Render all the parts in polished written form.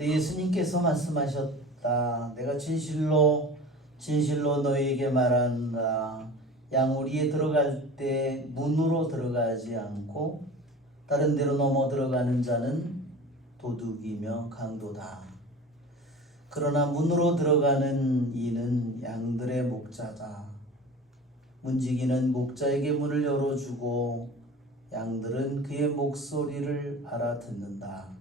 그때 예수님께서 말씀하셨다. 내가 진실로 너희에게 말한다. 양우리에 들어갈 때 문으로 들어가지 않고 다른 데로 넘어 들어가는 자는 도둑이며 강도다. 그러나 문으로 들어가는 이는 양들의 목자다. 문지기는 목자에게 문을 열어주고 양들은 그의 목소리를 알아듣는다.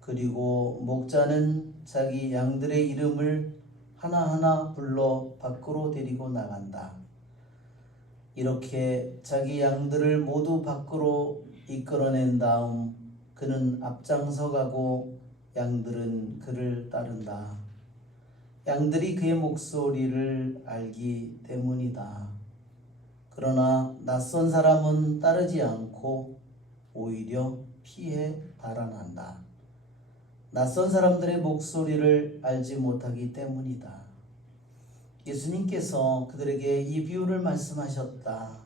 그리고 목자는 자기 양들의 이름을 하나하나 불러 밖으로 데리고 나간다. 이렇게 자기 양들을 모두 밖으로 이끌어낸 다음 그는 앞장서 가고 양들은 그를 따른다. 양들이 그의 목소리를 알기 때문이다. 그러나 낯선 사람은 따르지 않고 오히려 피해 달아난다. 낯선 사람들의 목소리를 알지 못하기 때문이다. 예수님께서 그들에게 이 비유를 말씀하셨다.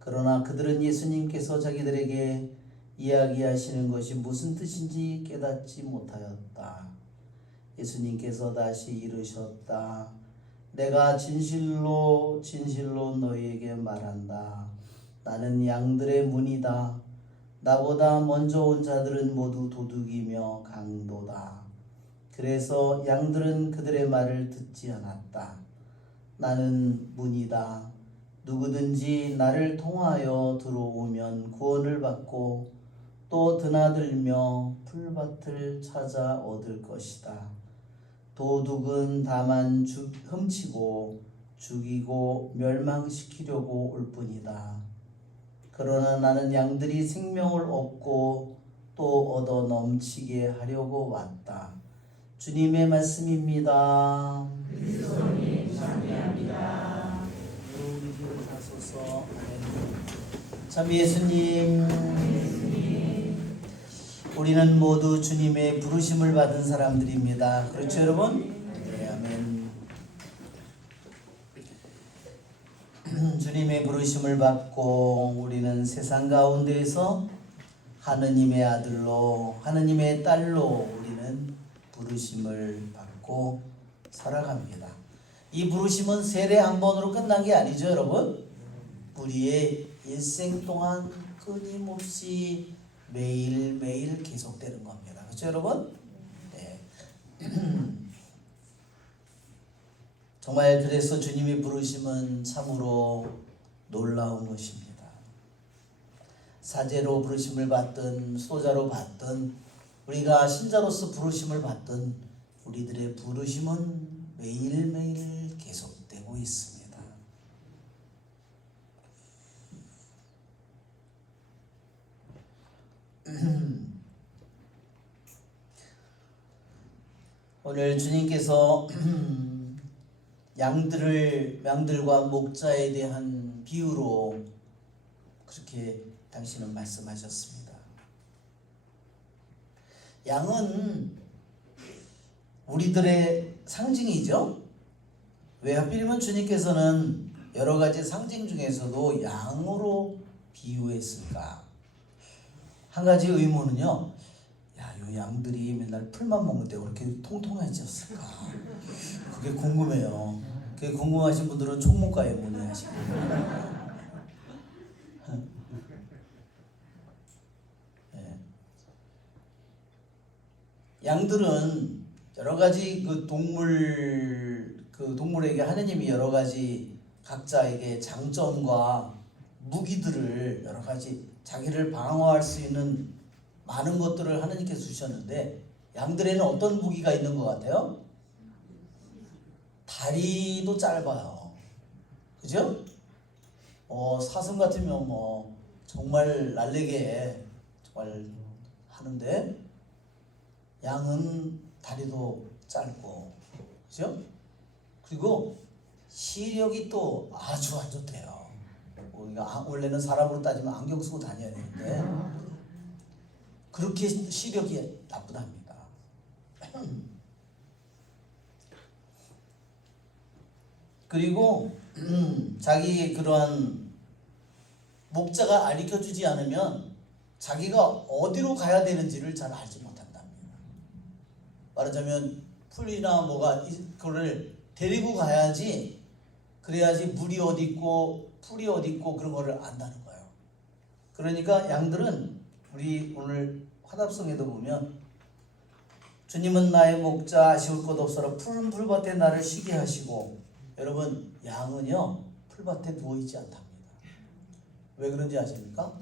그러나 그들은 예수님께서 자기들에게 이야기하시는 것이 무슨 뜻인지 깨닫지 못하였다. 예수님께서 다시 이르셨다. 내가 진실로 너희에게 말한다. 나는 양들의 문이다. 나보다 먼저 온 자들은 모두 도둑이며 강도다. 그래서 양들은 그들의 말을 듣지 않았다. 나는 문이다. 누구든지 나를 통하여 들어오면 구원을 받고 또 드나들며 풀밭을 찾아 얻을 것이다. 도둑은 다만 훔치고 죽이고 멸망시키려고 올 뿐이다. 그러나 나는 양들이 생명을 얻고 또 얻어 넘치게 하려고 왔다. 주님의 말씀입니다. 그리스도님 찬미합니다. 우리 귀를 사소서. 참 예수님, 우리는 모두 주님의 부르심을 받은 사람들입니다. 그렇죠 여러분? 네, 아멘. 주님의 부르심을 받고 우리는 세상 가운데에서 하느님의 아들로 하느님의 딸로 우리는 부르심을 받고 살아갑니다. 이 부르심은 세례 한 번으로 끝난 게 아니죠 여러분. 우리의 일생 동안 끊임없이 매일매일 계속되는 겁니다. 그렇죠 여러분? 네. 정말 그래서 주님의 부르심은 참으로 놀라운 것입니다. 사제로 부르심을 받든 수도자로 받든 우리가 신자로서 부르심을 받든 우리들의 부르심은 매일매일 계속되고 있습니다. 오늘 주님께서 양들과 목자에 대한 비유로 그렇게 당신은 말씀하셨습니다. 양은 우리들의 상징이죠. 왜 하필이면 주님께서는 여러 가지 상징 중에서도 양으로 비유했을까? 한 가지 의문은요. 이 양들이 맨날 풀만 먹는데 왜 그렇게 통통해졌을까? 그게 궁금해요. 그게 궁금하신 분들은 총무과에 문의하시고. 네. 양들은 여러 가지 동물에게 하느님이 여러 가지 각자에게 장점과 무기들을 여러 가지 자기를 방어할 수 있는 많은 것들을 하느님께서 주셨는데 양들에는 어떤 무기가 있는 것 같아요? 다리도 짧아요. 그죠? 사슴 같으면 정말 날래게 정말 하는데 양은 다리도 짧고 그죠? 그리고 시력이 또 아주 안 좋대요. 우리가 원래는 사람으로 따지면 안경 쓰고 다녀야 되는데 그렇게 시력이 나쁘답니다. 그리고 자기 그러한 목자가 알려주지 않으면 자기가 어디로 가야 되는지를 잘 알지 못한답니다. 말하자면 풀이나 뭐가 그거를 데리고 가야지, 그래야지 물이 어디 있고 풀이 어디 있고 그런 거를 안다는 거예요. 그러니까 양들은 우리 오늘 화답성에도 보면 주님은 나의 목자 아쉬울 것 없어라 푸른 풀밭에 나를 쉬게 하시고, 여러분 양은요 풀밭에 누워있지 않답니다. 왜 그런지 아십니까?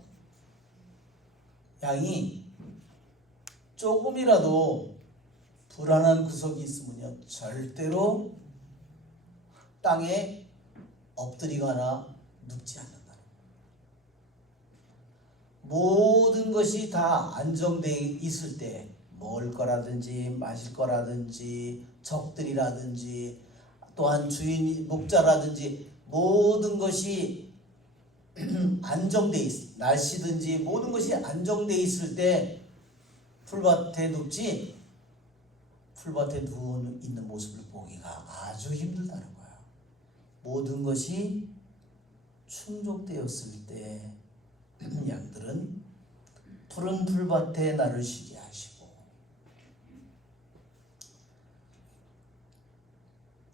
양이 조금이라도 불안한 구석이 있으면요 절대로 땅에 엎드리거나 눕지 않는다는 거예요. 모든 것이 다 안정되어 있을 때, 먹을 거라든지 마실 거라든지 적들이라든지 또한 주인 목자라든지 모든 것이 안정돼 있, 날씨든지 모든 것이 안정돼 있을 때 풀밭에 눕지, 풀밭에 누워 있는 모습을 보기가 아주 힘들다는 거예요. 모든 것이 충족되었을 때 양들은 푸른 풀밭에 나를 쉬게 하시고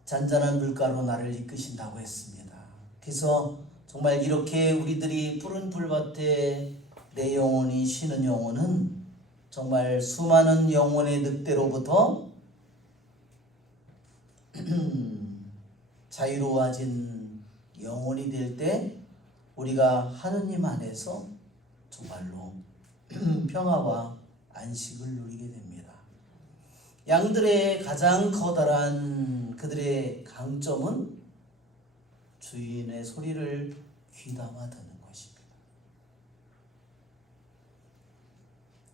잔잔한 물가로 나를 이끄신다고 했습니다. 그래서 정말 이렇게 우리들이 푸른 풀밭에 내 영혼이 쉬는 영혼은 정말 수많은 영혼의 늑대로부터 자유로워진 영혼이 될 때 우리가 하느님 안에서 정말로 평화와 안식을 누리게 됩니다. 양들의 가장 커다란 그들의 강점은 주인의 소리를 귀담아 듣는 것입니다.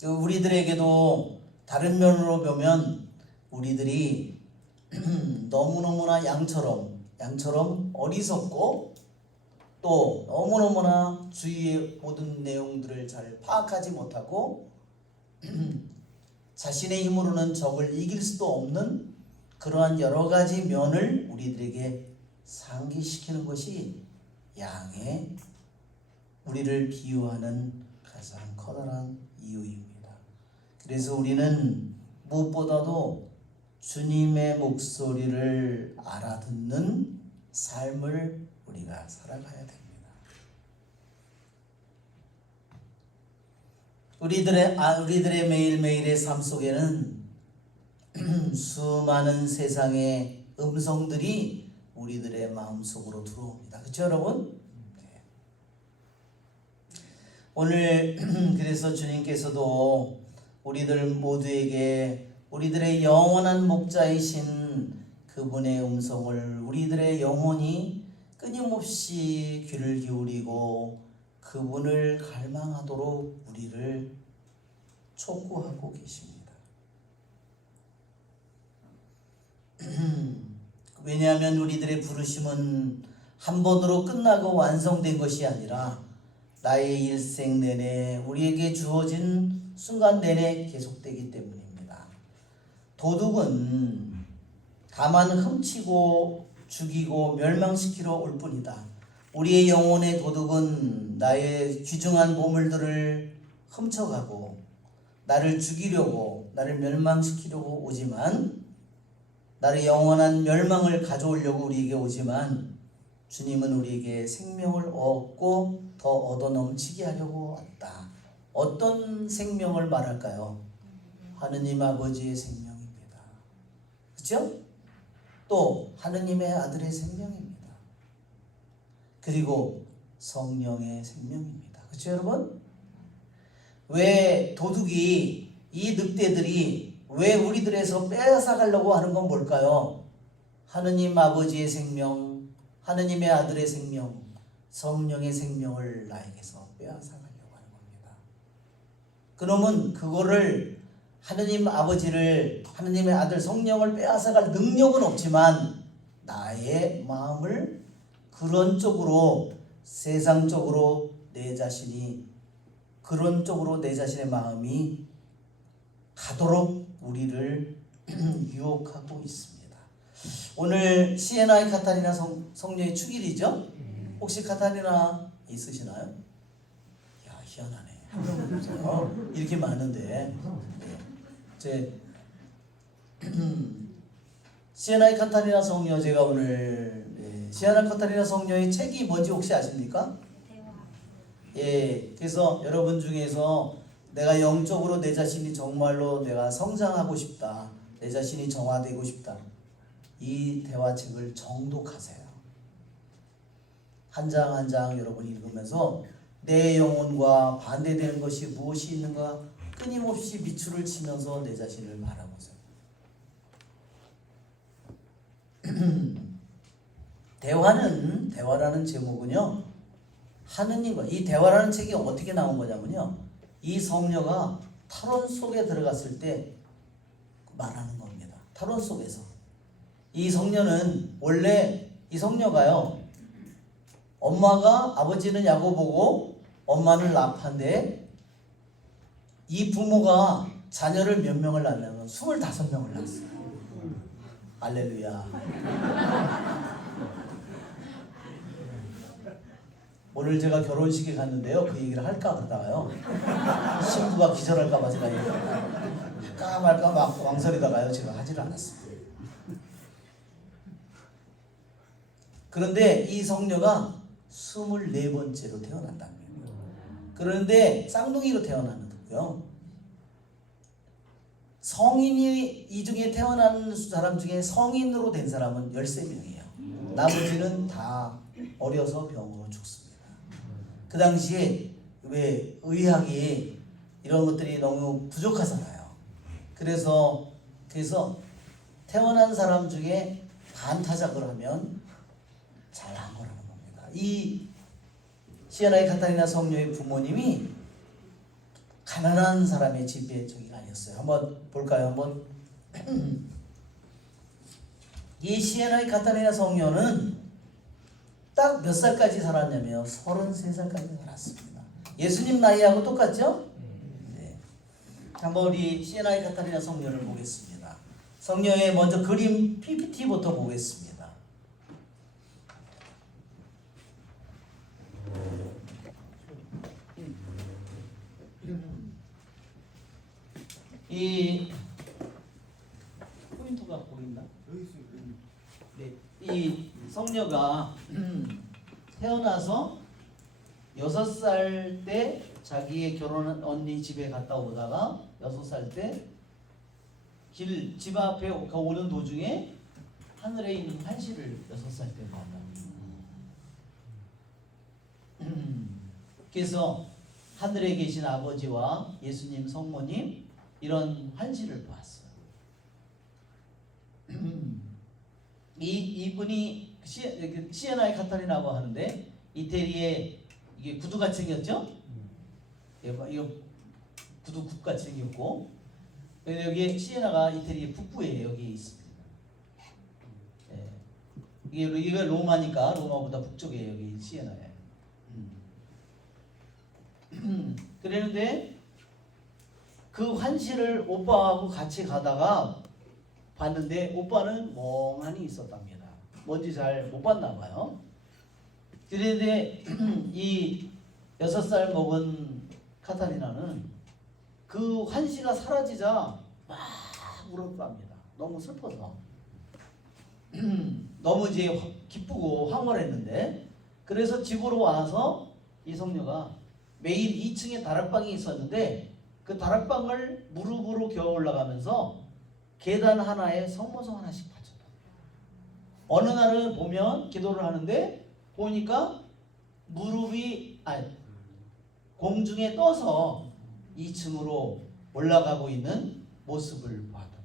우리들에게도 다른 면으로 보면 우리들이 너무너무나 양처럼 어리석고 또 너무너무나 주위의 모든 내용들을 잘 파악하지 못하고 자신의 힘으로는 적을 이길 수도 없는 그러한 여러 가지 면을 우리들에게 상기시키는 것이 양의 우리를 비유하는 가장 커다란 이유입니다. 그래서 우리는 무엇보다도 주님의 목소리를 알아듣는 삶을 우리가 살아가야 됩니다. 우리들의 매일매일의 삶 속에는 수많은 세상의 음성들이 우리들의 마음속으로 들어옵니다. 그렇죠 여러분? 네. 오늘 그래서 주님께서도 우리들 모두에게 우리들의 영원한 목자이신 그분의 음성을 우리들의 영혼이 끊임없이 귀를 기울이고 그분을 갈망하도록 우리를 촉구하고 계십니다. 왜냐하면 우리들의 부르심은 한 번으로 끝나고 완성된 것이 아니라 나의 일생 내내 우리에게 주어진 순간 내내 계속되기 때문입니다. 도둑은 다만 훔치고 죽이고 멸망시키러 올 뿐이다. 우리의 영혼의 도둑은 나의 귀중한 보물들을 훔쳐가고 나를 죽이려고 나를 멸망시키려고 오지만, 나를 영원한 멸망을 가져오려고 우리에게 오지만 주님은 우리에게 생명을 얻고 더 얻어 넘치게 하려고 왔다. 어떤 생명을 말할까요? 하느님 아버지의 생명입니다. 그렇죠? 또 하느님의 아들의 생명입니다. 그리고 성령의 생명입니다. 그렇죠 여러분? 왜 도둑이, 이 늑대들이 왜 우리들에서 빼앗아가려고 하는 건 뭘까요? 하느님 아버지의 생명, 하느님의 아들의 생명, 성령의 생명을 나에게서 빼앗아가려고 하는 겁니다. 그러면 그거를 하느님 아버지를, 하느님의 아들 성령을 빼앗아갈 능력은 없지만 나의 마음을 그런 쪽으로, 세상적으로 내 자신이 그런 쪽으로 내 자신의 마음이 가도록 우리를 유혹하고 있습니다. 오늘 시에나의 카타리나 성녀의 축일이죠? 혹시 카타리나 있으시나요? 야 희한하네. 이렇게 많은데 제 시에나의 카타리나 성녀, 제가 오늘 시에나 카타리나 성녀의 책이 뭔지 혹시 아십니까? 예, 그래서 여러분 중에서 내가 영적으로 내 자신이 정말로 내가 성장하고 싶다, 내 자신이 정화되고 싶다, 이 대화책을 정독하세요. 한 장 한 장 여러분 읽으면서 내 영혼과 반대되는 것이 무엇이 있는가 끊임없이 밑줄을 치면서 내 자신을 바라보세요. 대화라는 제목은요, 하느님과, 이 대화라는 책이 어떻게 나온 거냐면요, 이 성녀가 탈원 속에 들어갔을 때 말하는 겁니다. 탈원 속에서 이 성녀는, 원래 이 성녀가요, 엄마가, 아버지는 야고보고 엄마는 라파인데, 이 부모가 자녀를 몇 명을 낳냐면 25명을 낳았어요. 할렐루야. 오늘 제가 결혼식에 갔는데요, 그 얘기를 할까 그러다가요, 신부가 기절할까 봐 제가 할까 말까 막 망설이다가요, 제가 하지를 않았습니다. 그런데 이 성녀가 24번째로 태어난다는 거예요. 그런데 쌍둥이로 태어났고요, 성인이, 이 중에 태어난 사람 중에 성인으로 된 사람은 13명이에요. 나머지는 다 어려서 병으로 죽습니다. 그 당시에 왜 의학이 이런 것들이 너무 부족하잖아요. 그래서 태어난 사람 중에 반타작을 하면 잘한 거라는 겁니다. 이 시에나의 카타리나 성녀의 부모님이 가난한 사람의 집에 저기가 아니었어요. 한번 볼까요? 한번. 이 시에나의 카타리나 성녀는 딱 몇 살까지 살았냐면 33살까지 살았습니다. 예수님 나이하고 똑같죠? 네. 한번 우리 시에나의 카타리나 성녀를 보겠습니다. 성녀의 먼저 그림 PPT부터 보겠습니다. 이 포인트가 보인다? 네, 이 성녀가 태어나서 6살 때 자기의 결혼한 언니 집에 갔다 오다가 6살 때 집 앞에 오는 도중에 하늘에 있는 환시를 6살 때 봤다. 그래서 하늘에 계신 아버지와 예수님, 성모님 이런 환시를 보았어요. 이분이 시에나의 카타리나고 하는데, 이태리에 이게 구두같이 생겼죠? 이거 구두굽같이 생겼고, 여기 시에나가 이태리 북부에 여기 있습니다. 예. 이게 로마니까 로마보다 북쪽에 여기 시에나에. 그랬는데 그 환시를 오빠하고 같이 가다가 봤는데 오빠는 멍하니 있었답니다. 뭔지 잘 못 봤나 봐요. 그런데 이 6살 먹은 카타리나는 그 환시가 사라지자 막 울었답니다. 너무 슬퍼서. 너무 이제 기쁘고 황홀했는데, 그래서 집으로 와서 이 성녀가 매일 2층에 다락방이 있었는데 그 다락방을 무릎으로 기어 올라가면서 계단 하나에 성모성 하나씩 바쳤다. 어느 날은 보면 기도를 하는데 보니까 무릎이 공중에 떠서 2층으로 올라가고 있는 모습을 봤다.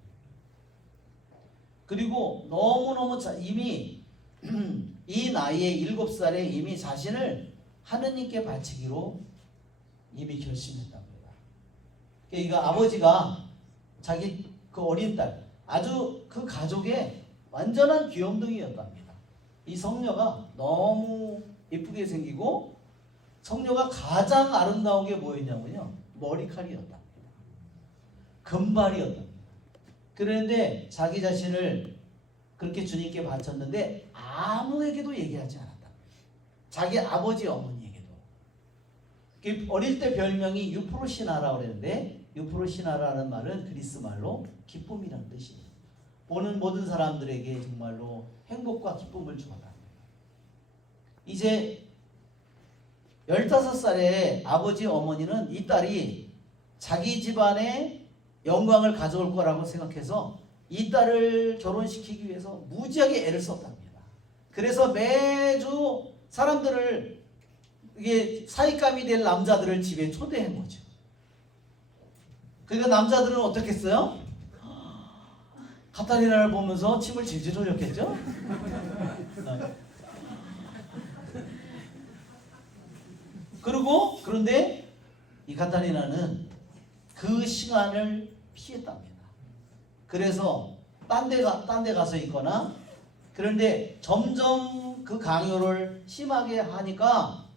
그리고 너무너무 이미 이 나이에 7살에 이미 자신을 하느님께 바치기로 이미 결심했답니다. 그러니까 아버지가 자기 그 어린 딸, 아주 그 가족의 완전한 귀염둥이였답니다. 이 성녀가 너무 예쁘게 생기고, 성녀가 가장 아름다운 게 뭐였냐면요, 머리칼이었답니다. 금발이었답니다. 그런데 자기 자신을 그렇게 주님께 바쳤는데 아무에게도 얘기하지 않았다. 자기 아버지 어머니에게도. 어릴 때 별명이 유프로시나라고 그랬는데, 유프로시나라는 말은 그리스 말로 기쁨이라는 뜻이에요. 보는 모든 사람들에게 정말로 행복과 기쁨을 주었답니다. 이제 15살의 아버지 어머니는 이 딸이 자기 집안에 영광을 가져올 거라고 생각해서 이 딸을 결혼시키기 위해서 무지하게 애를 썼답니다. 그래서 매주 사람들을 이게 사익감이 될 남자들을 집에 초대한 거죠. 그러니까 남자들은 어떻게 했어요? 카타리나를 보면서 침을 질질 흘렸겠죠? 그런데 이 카타리나는 그 시간을 피했답니다. 그래서 딴 데 가서 있거나, 그런데 점점 그 강요를 심하게 하니까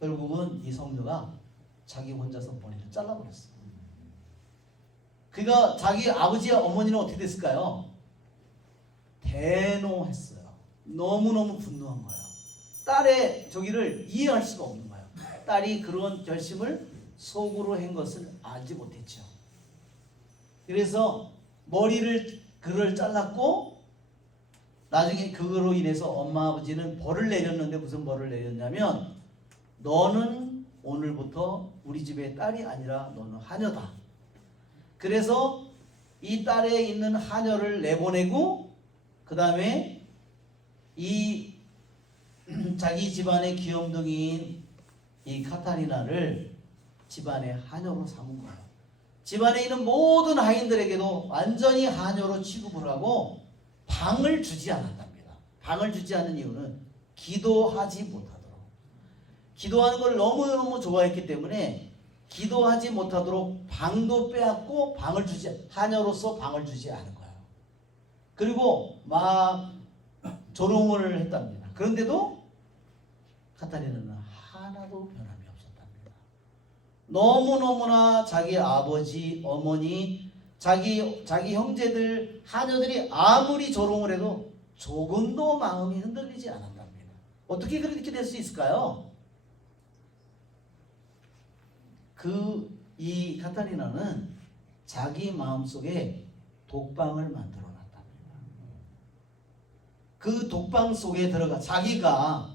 결국은 이 성녀가 자기 혼자서 머리를 잘라버렸어요. 그가 자기 아버지와 어머니는 어떻게 됐을까요? 대노했어요. 너무너무 분노한 거예요. 딸의 저기를 이해할 수가 없는 거예요. 딸이 그런 결심을 속으로 한 것을 알지 못했죠. 그래서 그를 잘랐고, 나중에 그거로 인해서 엄마 아버지는 벌을 내렸는데 무슨 벌을 내렸냐면, 너는 오늘부터 우리 집의 딸이 아니라 너는 하녀다. 그래서 이 딸에 있는 하녀를 내보내고, 그 다음에 이 자기 집안의 귀염둥이인 이 카타리나를 집안의 하녀로 삼은 거예요. 집안에 있는 모든 하인들에게도 완전히 하녀로 취급을 하고 방을 주지 않았답니다. 방을 주지 않은 이유는 기도하지 못하도록. 기도하는 걸 너무너무 좋아했기 때문에 기도하지 못하도록 방도 빼앗고 하녀로서 방을 주지 않은 거예요. 그리고 막 조롱을 했답니다. 그런데도 카타리나는 하나도 변함이 없었답니다. 너무너무나 자기 아버지, 어머니, 자기 형제들, 하녀들이 아무리 조롱을 해도 조금도 마음이 흔들리지 않았답니다. 어떻게 그렇게 될 수 있을까요? 이 카타리나는 자기 마음속에 독방을 만들어 놨답니다. 그 독방 속에 들어가 자기가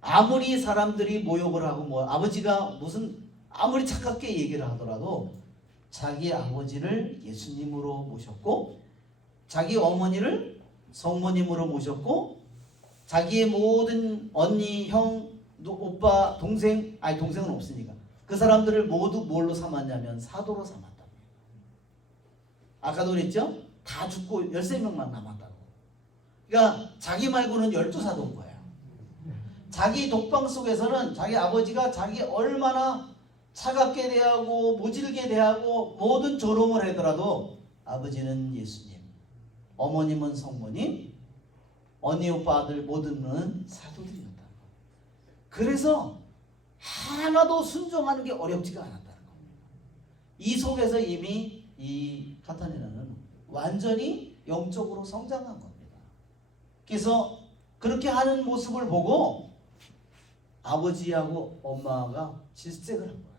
아무리 사람들이 모욕을 하고 아버지가 아무리 차갑게 얘기를 하더라도 자기 아버지를 예수님으로 모셨고, 자기 어머니를 성모님으로 모셨고, 자기의 모든 언니, 형, 오빠, 동생은 없으니까 그 사람들을 모두 뭘로 삼았냐면 사도로 삼았답니다. 아까도 그랬죠? 다 죽고 13명만 남았다고. 그러니까 자기 말고는 12사도인 거예요. 자기 독방 속에서는 자기 아버지가 자기 얼마나 차갑게 대하고 모질게 대하고 모든 조롱을 하더라도 아버지는 예수님, 어머님은 성모님, 언니 오빠 아들 모두는 사도들이었다. 그래서 하나도 순종하는 게 어렵지가 않았다는 겁니다. 이 속에서 이미 이 카타리나는 완전히 영적으로 성장한 겁니다. 그래서 그렇게 하는 모습을 보고 아버지하고 엄마가 질색을 한 거예요.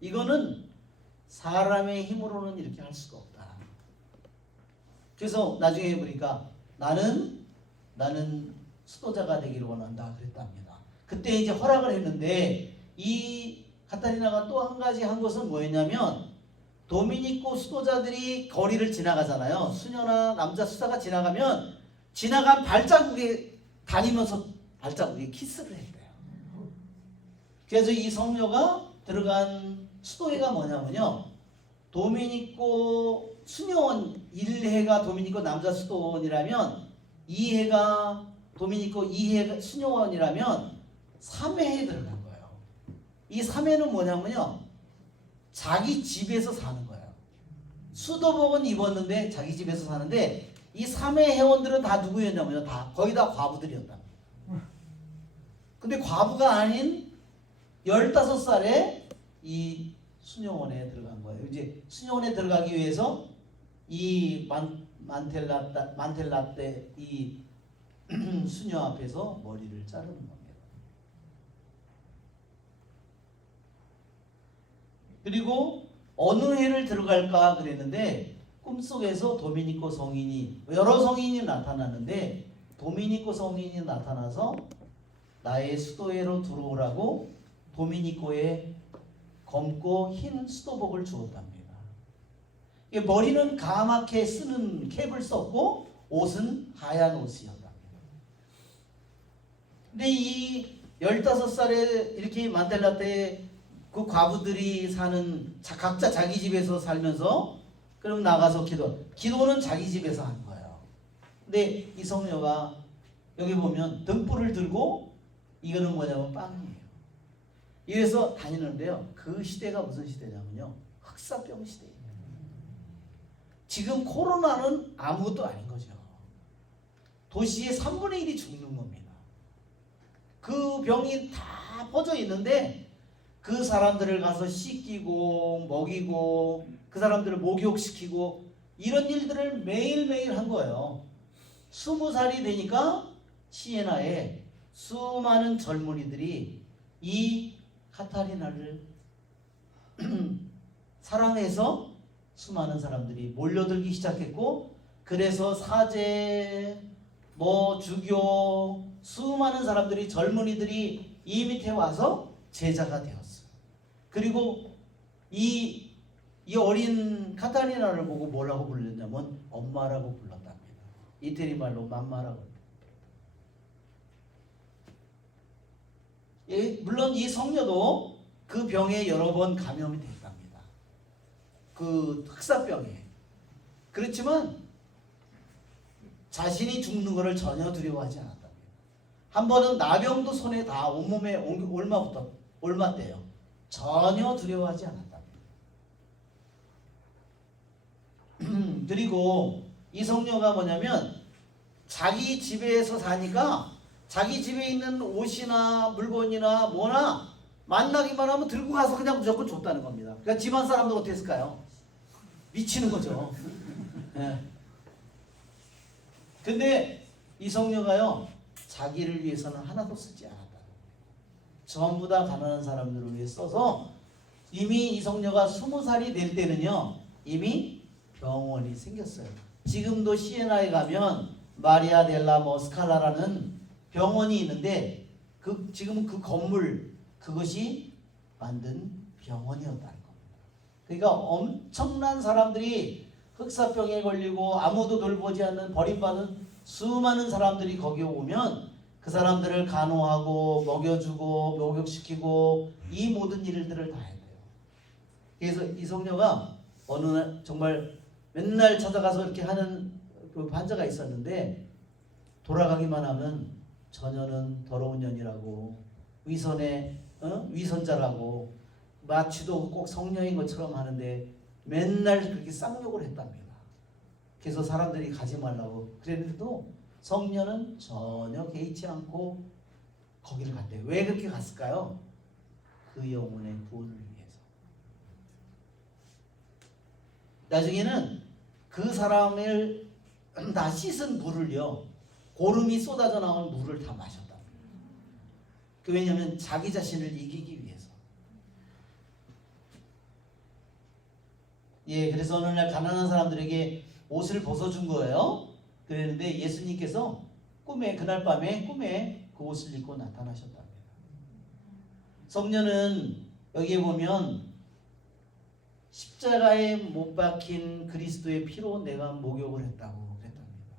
이거는 사람의 힘으로는 이렇게 할 수가 없다. 그래서 나중에 보니까 나는 수도자가 되기를 원한다 그랬답니다. 그때 이제 허락을 했는데, 이 카타리나가 또 한 가지 한 것은 뭐였냐면, 도미니코 수도자들이 거리를 지나가잖아요. 수녀나 남자 수사가 지나가면 지나간 발자국에 다니면서 발자국에 키스를 했대요. 그래서 이 성녀가 들어간 수도회가 뭐냐면요, 도미니코 수녀원 1회가 도미니코 남자 수도원이라면 2회가 도미니코 2회 수녀원이라면 3회에 들어간 거예요. 이 3회는 뭐냐면요, 자기 집에서 사는 거예요. 수도복은 입었는데 자기 집에서 사는데, 이 3회 회원들은 다 누구였냐면요, 거의 다 과부들이었다. 근데 과부가 아닌 15살에 이 수녀원에 들어간 거예요. 이제 수녀원에 들어가기 위해서 이 만텔라떼 이 수녀 앞에서 머리를 자르는 겁니다. 그리고 어느 해를 들어갈까 그랬는데 꿈속에서 도미니코 성인이 여러 성인이 나타나는데 도미니코 성인이 나타나서 나의 수도회로 들어오라고 도미니코에 검고 흰 수도복을 주었답니다. 머리는 까맣게 쓰는 캡을 썼고 옷은 하얀 옷이었답니다. 근데 이 15살에 이렇게 만델라 때 그 과부들이 사는 각자 자기 집에서 살면서 그럼 나가서 기도는 자기 집에서 하는 거예요. 근데 이 성녀가 여기 보면 등불을 들고 이거는 뭐냐면 빵이에요. 이래서 다니는데요. 그 시대가 무슨 시대냐면요. 흑사병 시대예요. 지금 코로나는 아무것도 아닌 거죠. 도시의 3분의 1이 죽는 겁니다. 그 병이 다 퍼져 있는데 그 사람들을 가서 씻기고 먹이고 그 사람들을 목욕시키고 이런 일들을 매일매일 한 거예요. 20살이 되니까 시에나에 수많은 젊은이들이 이 카타리나를 사랑해서 수많은 사람들이 몰려들기 시작했고 그래서 사제, 주교 수많은 사람들이 젊은이들이 이 밑에 와서 제자가 되었어요. 그리고 이 어린 카타리나를 보고 뭐라고 불렀냐면 엄마라고 불렀답니다. 이태리 말로 맘마라고. 물론 이 성녀도 그 병에 여러 번 감염이 됐답니다. 그 흑사병에. 그렇지만 자신이 죽는 것을 전혀 두려워하지 않았답니다. 한 번은 나병도 손에 다 온몸에 올맞대요. 전혀 두려워하지 않았답니다. 그리고 이 성녀가 뭐냐면 자기 집에서 사니까 자기 집에 있는 옷이나 물건이나 뭐나 만나기만 하면 들고 가서 그냥 무조건 줬다는 겁니다. 그러니까 집안 사람들 어떻게 했을까요? 미치는 거죠. 네. 근데 이 성녀가요 자기를 위해서는 하나도 쓰지 않았다. 전부 다 가난한 사람들을 위해 써서 이미 이 성녀가 20살이 될 때는요 이미 병원이 생겼어요. 지금도 시에나에 가면 마리아 델라 스칼라라는 병원이 있는데 지금은 그 건물 그것이 만든 병원이었다는 겁니다. 그러니까 엄청난 사람들이 흑사병에 걸리고 아무도 돌보지 않는 버림받은 수많은 사람들이 거기에 오면 그 사람들을 간호하고 먹여주고 목욕시키고 이 모든 일들을 다 했대요. 그래서 이 성녀가 어느 날 정말 맨날 찾아가서 이렇게 하는 그 환자가 있었는데 돌아가기만 하면 저녀는 더러운 년이라고 위선자라고 마취도 꼭 성녀인 것처럼 하는데 맨날 그렇게 쌍욕을 했답니다. 그래서 사람들이 가지 말라고 그랬는데도 성녀는 전혀 개의치 않고 거기를 갔대요. 왜 그렇게 갔을까요? 그 영혼의 구원을 위해서. 나중에는 그 사람을 다 씻은 물을요 고름이 쏟아져 나온 물을 다 마셨다. 왜냐하면 자기 자신을 이기기 위해서. 그래서 어느 날 가난한 사람들에게 옷을 벗어준 거예요. 그랬는데 예수님께서 그날 밤에 꿈에 그 옷을 입고 나타나셨답니다. 성녀는 여기에 보면 십자가에 못 박힌 그리스도의 피로 내가 목욕을 했다고 그랬답니다.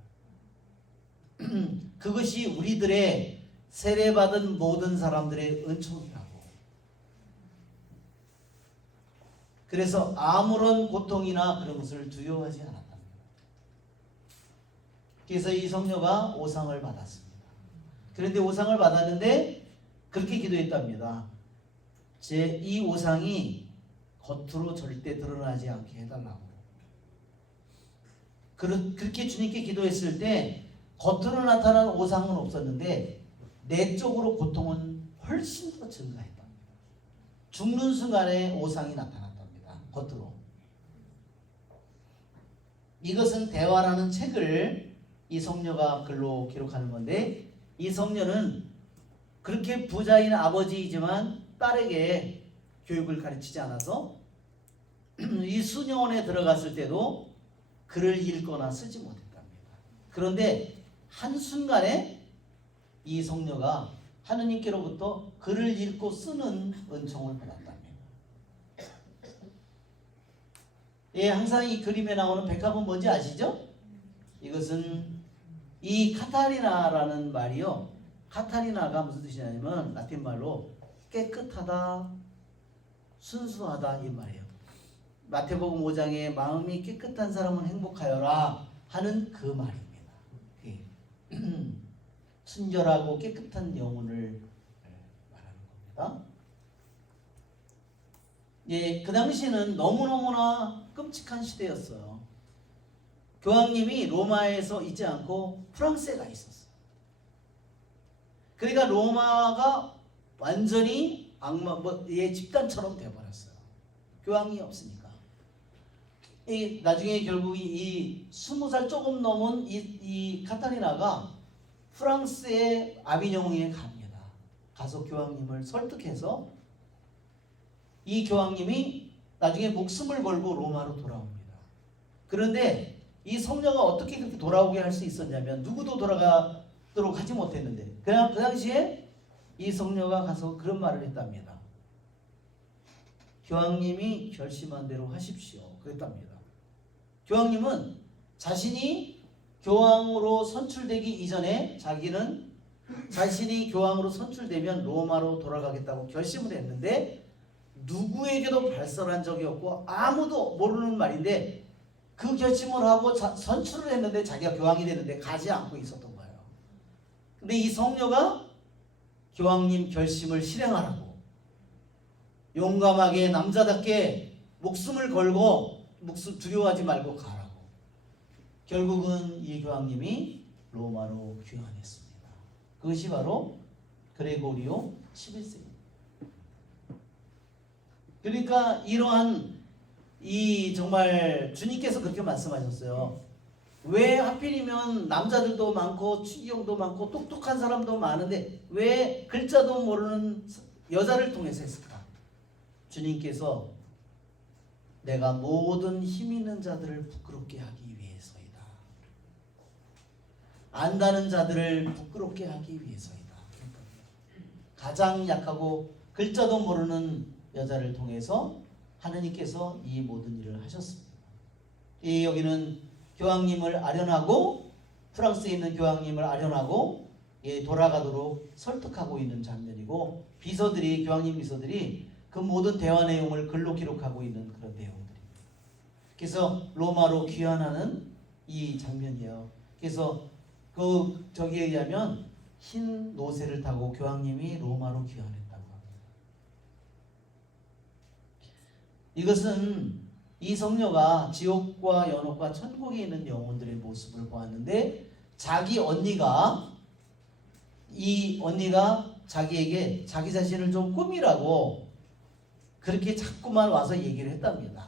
그것이 우리들의 세례받은 모든 사람들의 은총이라고. 그래서 아무런 고통이나 그런 것을 두려워하지 않았답니다. 그래서 이 성녀가 오상을 받았습니다. 그런데 오상을 받았는데 그렇게 기도했답니다. 이 오상이 겉으로 절대 드러나지 않게 해달라고. 그렇게 주님께 기도했을 때 겉으로 나타난 오상은 없었는데 내적으로 고통은 훨씬 더 증가했답니다. 죽는 순간에 오상이 나타났답니다. 겉으로. 이것은 대화라는 책을 이 성녀가 글로 기록하는 건데 이 성녀는 그렇게 부자인 아버지이지만 딸에게 교육을 가르치지 않아서 이 수녀원에 들어갔을 때도 글을 읽거나 쓰지 못했답니다. 그런데 한순간에 이 성녀가 하느님께로부터 글을 읽고 쓰는 은총을 받았답니다. 예, 항상 이 그림에 나오는 백합은 뭔지 아시죠? 이것은 이 카타리나라는 말이요. 카타리나가 무슨 뜻이냐면 라틴 말로 깨끗하다, 순수하다 이 말이에요. 마태복음 5장에 마음이 깨끗한 사람은 행복하여라 하는 그 말입니다. 순결하고 깨끗한 영혼을 말하는 겁니다. 예, 그 당시에는 너무너무나 끔찍한 시대였어요. 교황님이 로마에서 있지 않고 프랑스에 가 있었어요. 그러니까 로마가 완전히 악마의 집단처럼 되어버렸어요. 교황이 없으니까. 나중에 결국 이 20살 조금 넘은 이 카타리나가 프랑스의 아비뇽에 갑니다. 가서 교황님을 설득해서 이 교황님이 나중에 목숨을 걸고 로마로 돌아옵니다. 그런데 이 성녀가 어떻게 그렇게 돌아오게 할 수 있었냐면 누구도 돌아가도록 하지 못했는데 그냥 그 당시에 이 성녀가 가서 그런 말을 했답니다. 교황님이 결심한 대로 하십시오. 그랬답니다. 교황님은 자신이 교황으로 선출되기 이전에 자기는 자신이 교황으로 선출되면 로마로 돌아가겠다고 결심을 했는데 누구에게도 발설한 적이 없고 아무도 모르는 말인데 그 결심을 하고 선출을 했는데 자기가 교황이 되는데 가지 않고 있었던 거예요. 근데 이 성녀가 교황님 결심을 실행하라고 용감하게 남자답게 목숨을 걸고 목숨 두려워하지 말고 가라고. 결국은 이 교황님이 로마로 귀환했습니다. 그것이 바로 그레고리오 11세입니다. 그러니까 이러한 이 정말 주님께서 그렇게 말씀하셨어요. 왜 하필이면 남자들도 많고 추기경도 많고 똑똑한 사람도 많은데 왜 글자도 모르는 여자를 통해서 했을까? 주님께서 내가 모든 힘 있는 자들을 부끄럽게 하기 위해서이다. 안다는 자들을 부끄럽게 하기 위해서이다. 가장 약하고 글자도 모르는 여자를 통해서 하느님께서 이 모든 일을 하셨습니다. 여기는 교황님을 아련하고 프랑스에 있는 교황님을 아련하고 돌아가도록 설득하고 있는 장면이고 비서들이 교황님 비서들이 그 모든 대화 내용을 글로 기록하고 있는 그런 내용들입니다. 그래서 로마로 귀환하는 이 장면이에요. 그래서 저기에 의하면 흰 노새를 타고 교황님이 로마로 귀환했다고 합니다. 이것은 이 성녀가 지옥과 연옥과 천국에 있는 영혼들의 모습을 보았는데 이 언니가 자기에게 자기 자신을 좀 꾸미라고 그렇게 자꾸만 와서 얘기를 했답니다.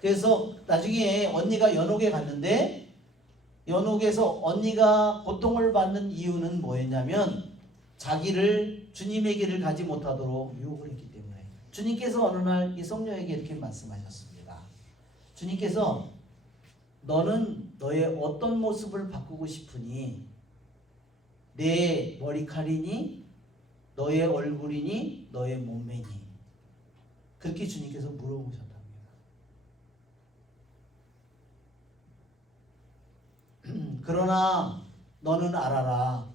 그래서 나중에 언니가 연옥에 갔는데 연옥에서 언니가 고통을 받는 이유는 뭐였냐면 자기를 주님의 길을 가지 못하도록 유혹을 했기 때문에 주님께서 어느 날 이 성녀에게 이렇게 말씀하셨습니다. 주님께서 너는 너의 어떤 모습을 바꾸고 싶으니 내 머리칼이니 너의 얼굴이니 너의 몸매니 그렇게 주님께서 물어보셨답니다. 그러나 너는 알아라.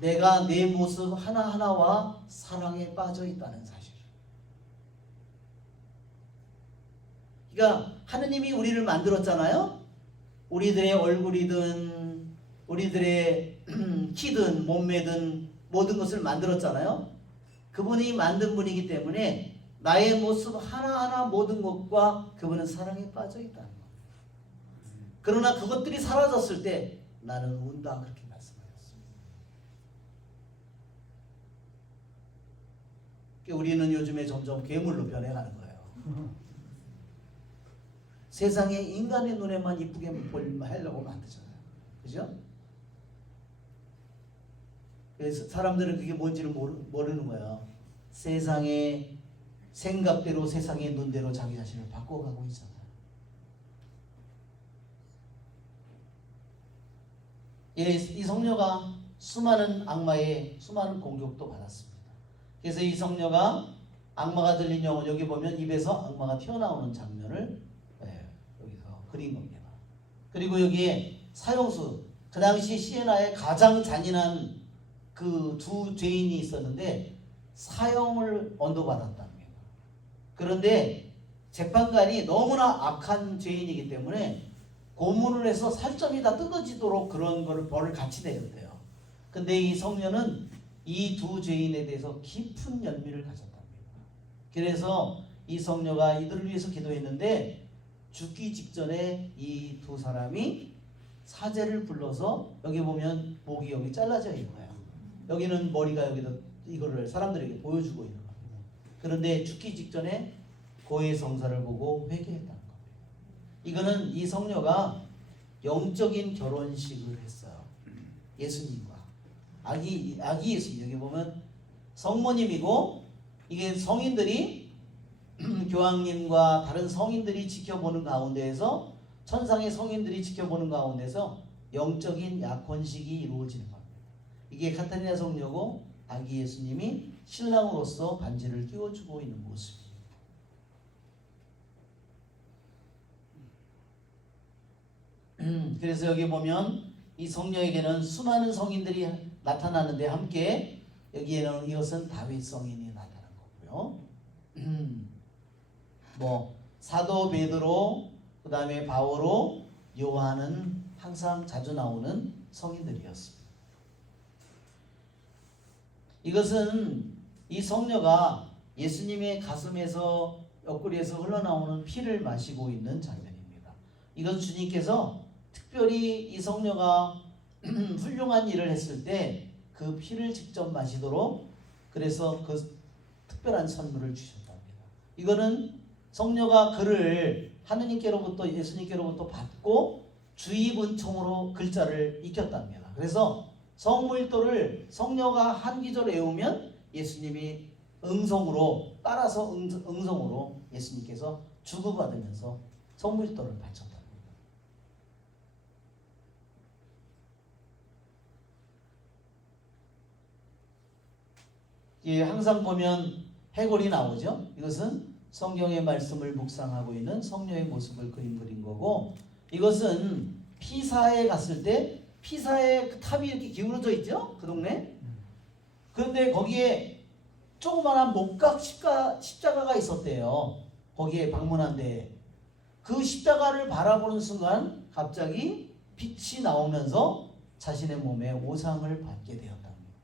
내가 내 모습 하나하나와 사랑에 빠져 있다는 사실을. 그러니까 하느님이 우리를 만들었잖아요. 우리들의 얼굴이든 우리들의 키든 몸매든 모든 것을 만들었잖아요. 그분이 만든 분이기 때문에 나의 모습 하나하나 모든 것과 그분은 사랑에 빠져 있다는 거예요. 그러나 그것들이 사라졌을 때 나는 운다 그렇게 말씀하셨습니다. 우리는 요즘에 점점 괴물로 변해가는 거예요. 세상에 인간의 눈에만 이쁘게 하려고 만드잖아요. 그죠? 그래서 사람들은 그게 뭔지를 모르는 거예요. 세상의 생각대로 세상의 눈대로 자기 자신을 바꿔가고 있잖아요. 이 성녀가 수많은 악마의 수많은 공격도 받았습니다. 그래서 이 성녀가 악마가 들린 영혼, 여기 보면 입에서 악마가 튀어나오는 장면을 여기서 그린 겁니다. 그리고 여기에 사형수, 그 당시 시에나에 가장 잔인한 그 두 죄인이 있었는데 사형을 언도받았답니다. 그런데 재판관이 너무나 악한 죄인이기 때문에 고문을 해서 살점이 다 뜯어지도록 그런 거를 벌을 같이 내렸대요. 근데 이 성녀는 이 두 죄인에 대해서 깊은 열미를 가졌답니다. 그래서 이 성녀가 이들을 위해서 기도했는데 죽기 직전에 이 두 사람이 사제를 불러서, 여기 보면 목이 여기 잘라져 있는 거예요. 여기는 머리가 여기다 이거를 사람들에게 보여주고 있는 겁니다. 그런데 죽기 직전에 고해 성사를 보고 회개했다는 겁니다. 이거는 이 성녀가 영적인 결혼식을 했어요. 예수님과 아기 예수님, 여기 보면 성모님이고, 이게 성인들이 교황님과 다른 성인들이 지켜보는 가운데에서, 천상의 성인들이 지켜보는 가운데서 영적인 약혼식이 이루어지는 겁니다. 이게 카타리나 성녀고 아기 예수님이 신랑으로서 반지를 끼워주고 있는 모습입니다. 그래서 여기 보면 이 성녀에게는 수많은 성인들이 나타나는데 함께 여기에는 이것은 다윗 성인이 나타난 거고요. 뭐 사도 베드로, 그 다음에 바오로, 요한은 항상 자주 나오는 성인들이었습니다. 이것은 이 성녀가 예수님의 가슴에서 옆구리에서 흘러나오는 피를 마시고 있는 장면입니다. 이건 주님께서 특별히 이 성녀가 훌륭한 일을 했을 때 그 피를 직접 마시도록, 그래서 그 특별한 선물을 주셨답니다. 이거는 성녀가 그를 하느님께로부터, 예수님께로부터 받고 주입 은총으로 글자를 익혔답니다. 그래서 성물도를 성녀가 한 기절 외우면 예수님이 응성으로 따라서 응성으로 예수님께서 주고받으면서 성물도를 바쳤다. 예, 항상 보면 해골이 나오죠. 이것은 성경의 말씀을 묵상하고 있는 성녀의 모습을 그린 거고, 이것은 피사에 갔을 때 피사의 그 탑이 이렇게 기울어져 있죠, 그 동네. 그런데 거기에 조그마한 목각 십자가가 있었대요. 거기에 방문한 데 그 십자가를 바라보는 순간 갑자기 빛이 나오면서 자신의 몸에 오상을 받게 되었답니다.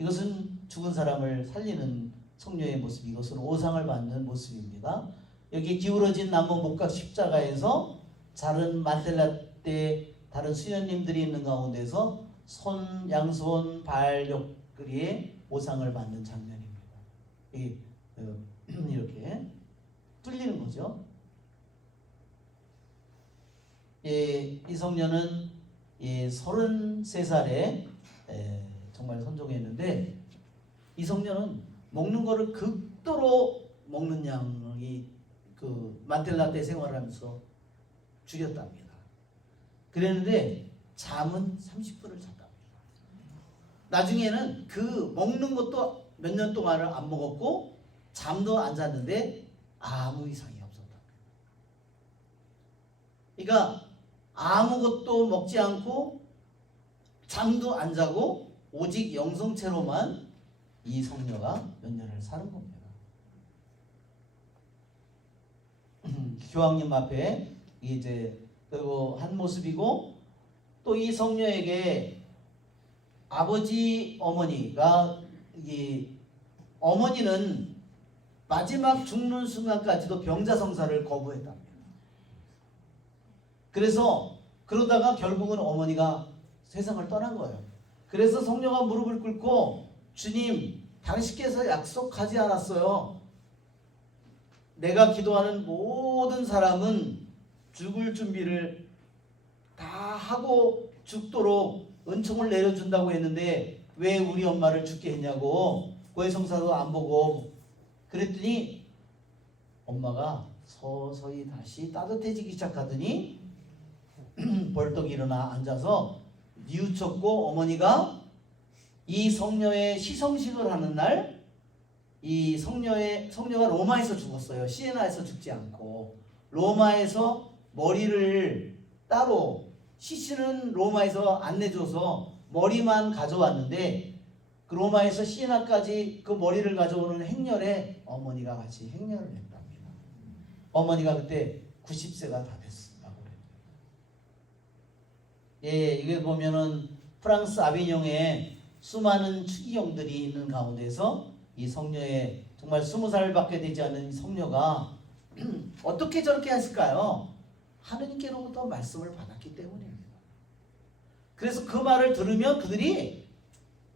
이것은 죽은 사람을 살리는 성녀의 모습, 이것은 오상을 받는 모습입니다. 여기 기울어진 나무 목각 십자가에서 자른 만델라 때 다른 수녀님들이 있는 가운데서 손, 양손, 발, 옆구리에 오상을 받는 장면입니다. 이렇게 뚫리는 거죠. 이 성녀는 33살에 정말 선종했는데, 이 성녀는 먹는 거를 극도로 먹는 양이 그 만델라 때 생활하면서 줄였답니다. 그랬는데 잠은 30분을 잤답니다. 나중에는 그 먹는 것도 몇 년 동안을 안 먹었고 잠도 안 잤는데 아무 이상이 없었답니다. 그러니까 아무것도 먹지 않고 잠도 안 자고 오직 영성체로만 이 성녀가 몇 년을 사는 겁니다. 교황님 앞에 이제 그리고 한 모습이고, 또 이 성녀에게 아버지 어머니가, 이 어머니는 마지막 죽는 순간까지도 병자성사를 거부했답니다. 그래서 그러다가 결국은 어머니가 세상을 떠난 거예요. 그래서 성녀가 무릎을 꿇고, 주님, 당신께서 약속하지 않았어요. 내가 기도하는 모든 사람은 죽을 준비를 다 하고 죽도록 은총을 내려준다고 했는데 왜 우리 엄마를 죽게 했냐고, 고해성사도 안 보고. 그랬더니 엄마가 서서히 다시 따뜻해지기 시작하더니 벌떡 일어나 앉아서 뉘우쳤고 어머니가 이 성녀의 시성식을 하는 날 이 성녀가 로마에서 죽었어요. 시에나에서 죽지 않고 로마에서 머리를 따로 시신은 로마에서 안 내줘서 머리만 가져왔는데 그 로마에서 시에나까지 그 머리를 가져오는 행렬에 어머니가 같이 행렬을 했답니다. 어머니가 그때 90세가 다 됐다고 그래요. 예, 이게 보면은 프랑스 아비뇽에 수많은 추기경들이 있는 가운데서 이 성녀의 정말 20살밖에 되지 않은 성녀가 어떻게 저렇게 했을까요? 하느님께로부터 말씀을 받았기 때문입니다. 그래서 그 말을 들으면 그들이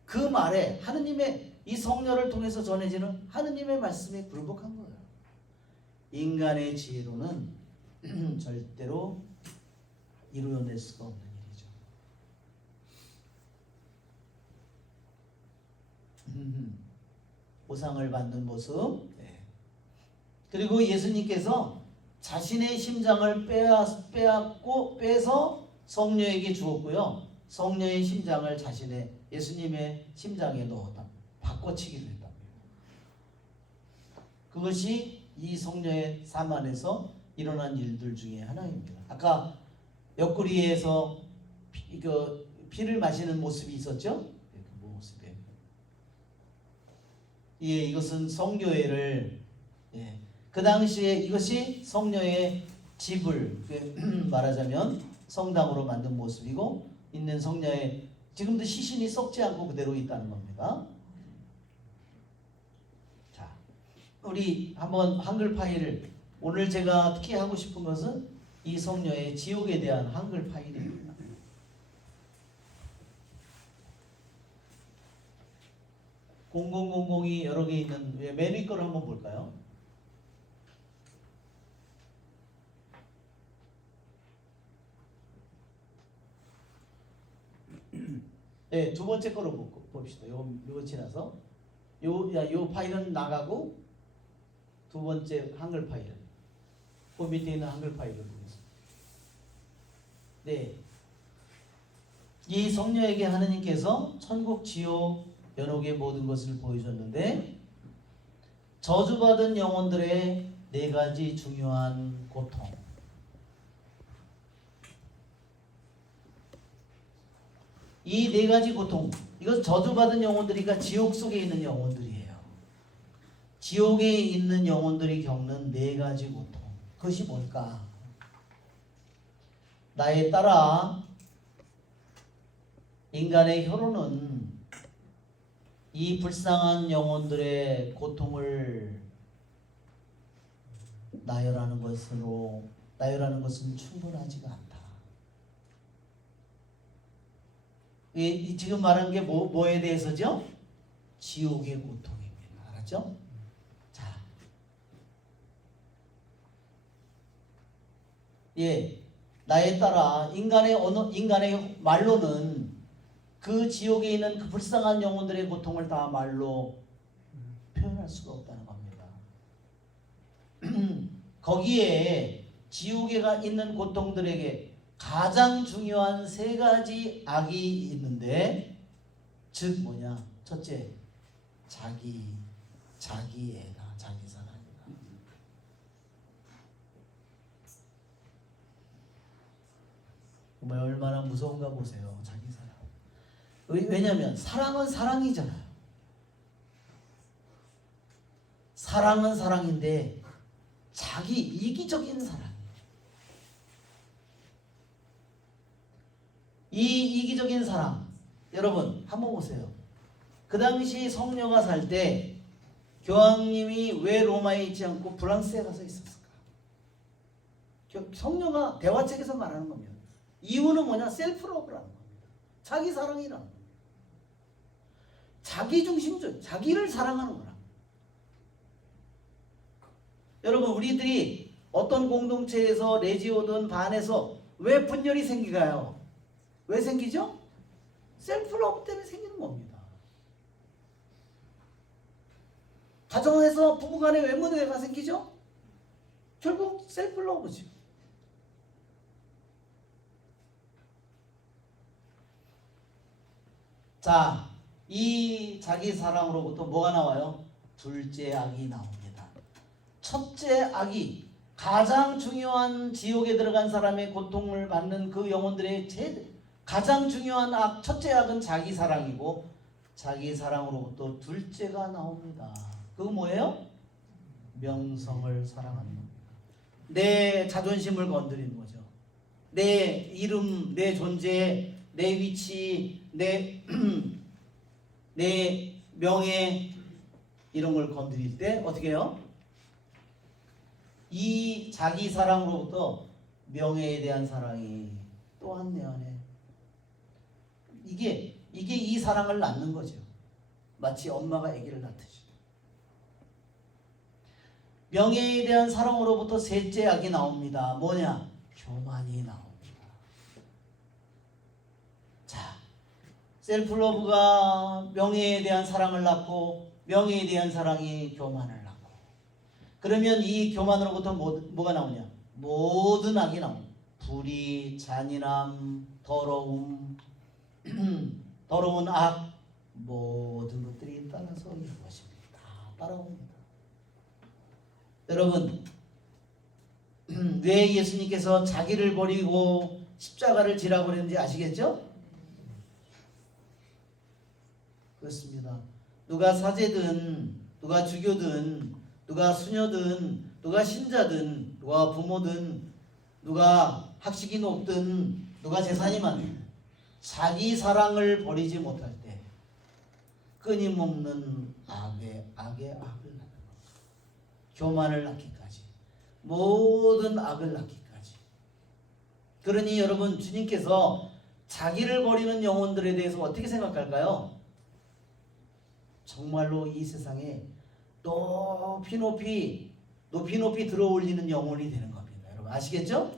그 말에 하느님의 이 성녀를 통해서 전해지는 하느님의 말씀에 굴복한 거예요. 인간의 지혜로는 절대로 이루어낼 수가 없는 일이죠. 보상을 받는 모습. 그리고 예수님께서 자신의 심장을 빼서 성녀에게 주었고요. 성녀의 심장을 예수님의 심장에 넣었다. 바꿔치기를 했답니다. 그것이 이 성녀의 삶 안에서 일어난 일들 중에 하나입니다. 아까 옆구리에서 피를 마시는 모습이 있었죠? 그 모습에. 예, 이것은 성교회를 그 당시에 이것이 성녀의 집을 말하자면 성당으로 만든 모습이고 있는 성녀의 지금도 시신이 썩지 않고 그대로 있다는 겁니다. 자, 우리 한번 한글 파일을 오늘 제가 특히 하고 싶은 것은 이 성녀의 지옥에 대한 한글 파일입니다. (0000이) 여러 개 있는 맨 위 거를 한번 볼까요? 네, 두 번째 거로 봅시다. 요거 지나서 요 파일은 나가고 두 번째 한글 파일은 그 밑에 있는 한글 파일을 보겠습니다. 네, 이 성녀에게 하느님께서 천국, 지옥, 연옥의 모든 것을 보여줬는데 저주받은 영혼들의 네 가지 중요한 고통. 이 네 가지 고통, 이것 저주받은 영혼들이니까 지옥 속에 있는 영혼들이에요. 지옥에 있는 영혼들이 겪는 네 가지 고통. 그것이 뭘까? 나에 따라 인간의 혀로는 이 불쌍한 영혼들의 고통을 나열하는 것은 충분하지가 않다. 지금 말하는 게 뭐에 대해서죠? 지옥의 고통입니다. 알았죠? 자, 나에 따라 인간의 말로는 그 지옥에 있는 그 불쌍한 영혼들의 고통을 다 말로 표현할 수가 없다는 겁니다. 거기에 지옥에 있는 고통들에게 가장 중요한 세 가지 악이 있는데, 즉 뭐냐? 첫째, 자기 애나 자기 사랑이다. 정말 얼마나 무서운가 보세요. 자기 사랑. 왜냐하면 사랑은 사랑이잖아요. 사랑은 사랑인데 자기 이기적인 사랑. 이 이기적인 사랑, 여러분 한번 보세요. 그 당시 성녀가 살 때 교황님이 왜 로마에 있지 않고 프랑스에 가서 있었을까? 성녀가 대화책에서 말하는 겁니다. 이유는 뭐냐? 셀프러브라는 겁니다. 자기 사랑이라는 겁니다. 자기 중심적, 자기를 사랑하는 거라. 여러분, 우리들이 어떤 공동체에서 레지오든 반에서 왜 분열이 생기가요? 왜 생기죠? 셀프러브 때문에 생기는 겁니다. 가정에서 부부간에 왜 문제가 생기죠? 결국 셀프러브죠. 자, 이 자기 사랑으로부터 뭐가 나와요? 둘째 악이 나옵니다. 첫째 악이 가장 중요한 지옥에 들어간 사람의 고통을 받는 그 영혼들의 가장 중요한 악, 첫째 악은 자기 사랑이고 자기 사랑으로부터 둘째가 나옵니다. 그거 뭐예요? 명성을 사랑하는 겁니다. 내 자존심을 건드리는 거죠. 내 이름, 내 존재, 내 위치, 내 명예 이런 걸 건드릴 때 어떻게 해요? 이 자기 사랑으로부터 명예에 대한 사랑이 또한 내 안에 이게 이 사랑을 낳는 거죠. 마치 엄마가 아기를 낳듯이. 명예에 대한 사랑으로부터 셋째 악이 나옵니다. 뭐냐? 교만이 나옵니다. 자, 셀프러브가 명예에 대한 사랑을 낳고 명예에 대한 사랑이 교만을 낳고 그러면 이 교만으로부터 뭐가 나오냐? 모든 악이 나옵니다. 불의, 잔인함, 더러움, 더러운 악 모든 것들이 따라서 이루어집니다. 다 따라옵니다. 여러분 왜 예수님께서 자기를 버리고 십자가를 지라고 그랬는지 아시겠죠? 그렇습니다. 누가 사제든 누가 주교든 누가 수녀든 누가 신자든 누가 부모든 누가 학식이 높든 누가 재산이 많든 자기 사랑을 버리지 못할 때 끊임없는 악의 악을 낳는 겁니다. 교만을 낳기까지 모든 악을 낳기까지. 그러니 여러분 주님께서 자기를 버리는 영혼들에 대해서 어떻게 생각할까요? 정말로 이 세상에 높이 높이 들어올리는 영혼이 되는 겁니다. 여러분 아시겠죠?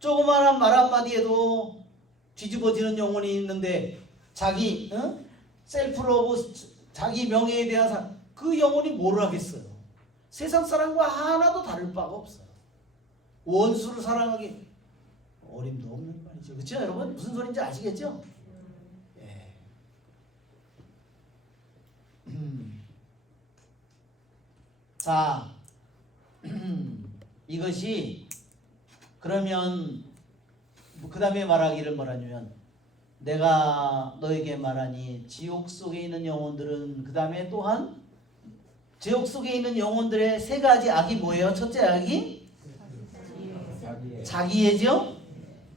조그마한 말 한마디에도 뒤집어지는 영혼이 있는데 자기 셀프로브 자기 명예에 대한 그 영혼이 뭘 하겠어요? 세상 사람과 하나도 다를 바가 없어요. 원수를 사랑하기 어림도 없는 말이죠. 그렇죠 여러분? 무슨 소리인지 아시겠죠? 예. 자, 이것이 그러면 그 다음에 말하기를 뭐라냐면 내가 너에게 말하니 지옥 속에 있는 영혼들은 그 다음에 또한 지옥 속에 있는 영혼들의 세 가지 악이 뭐예요? 첫째 악이 자기애죠.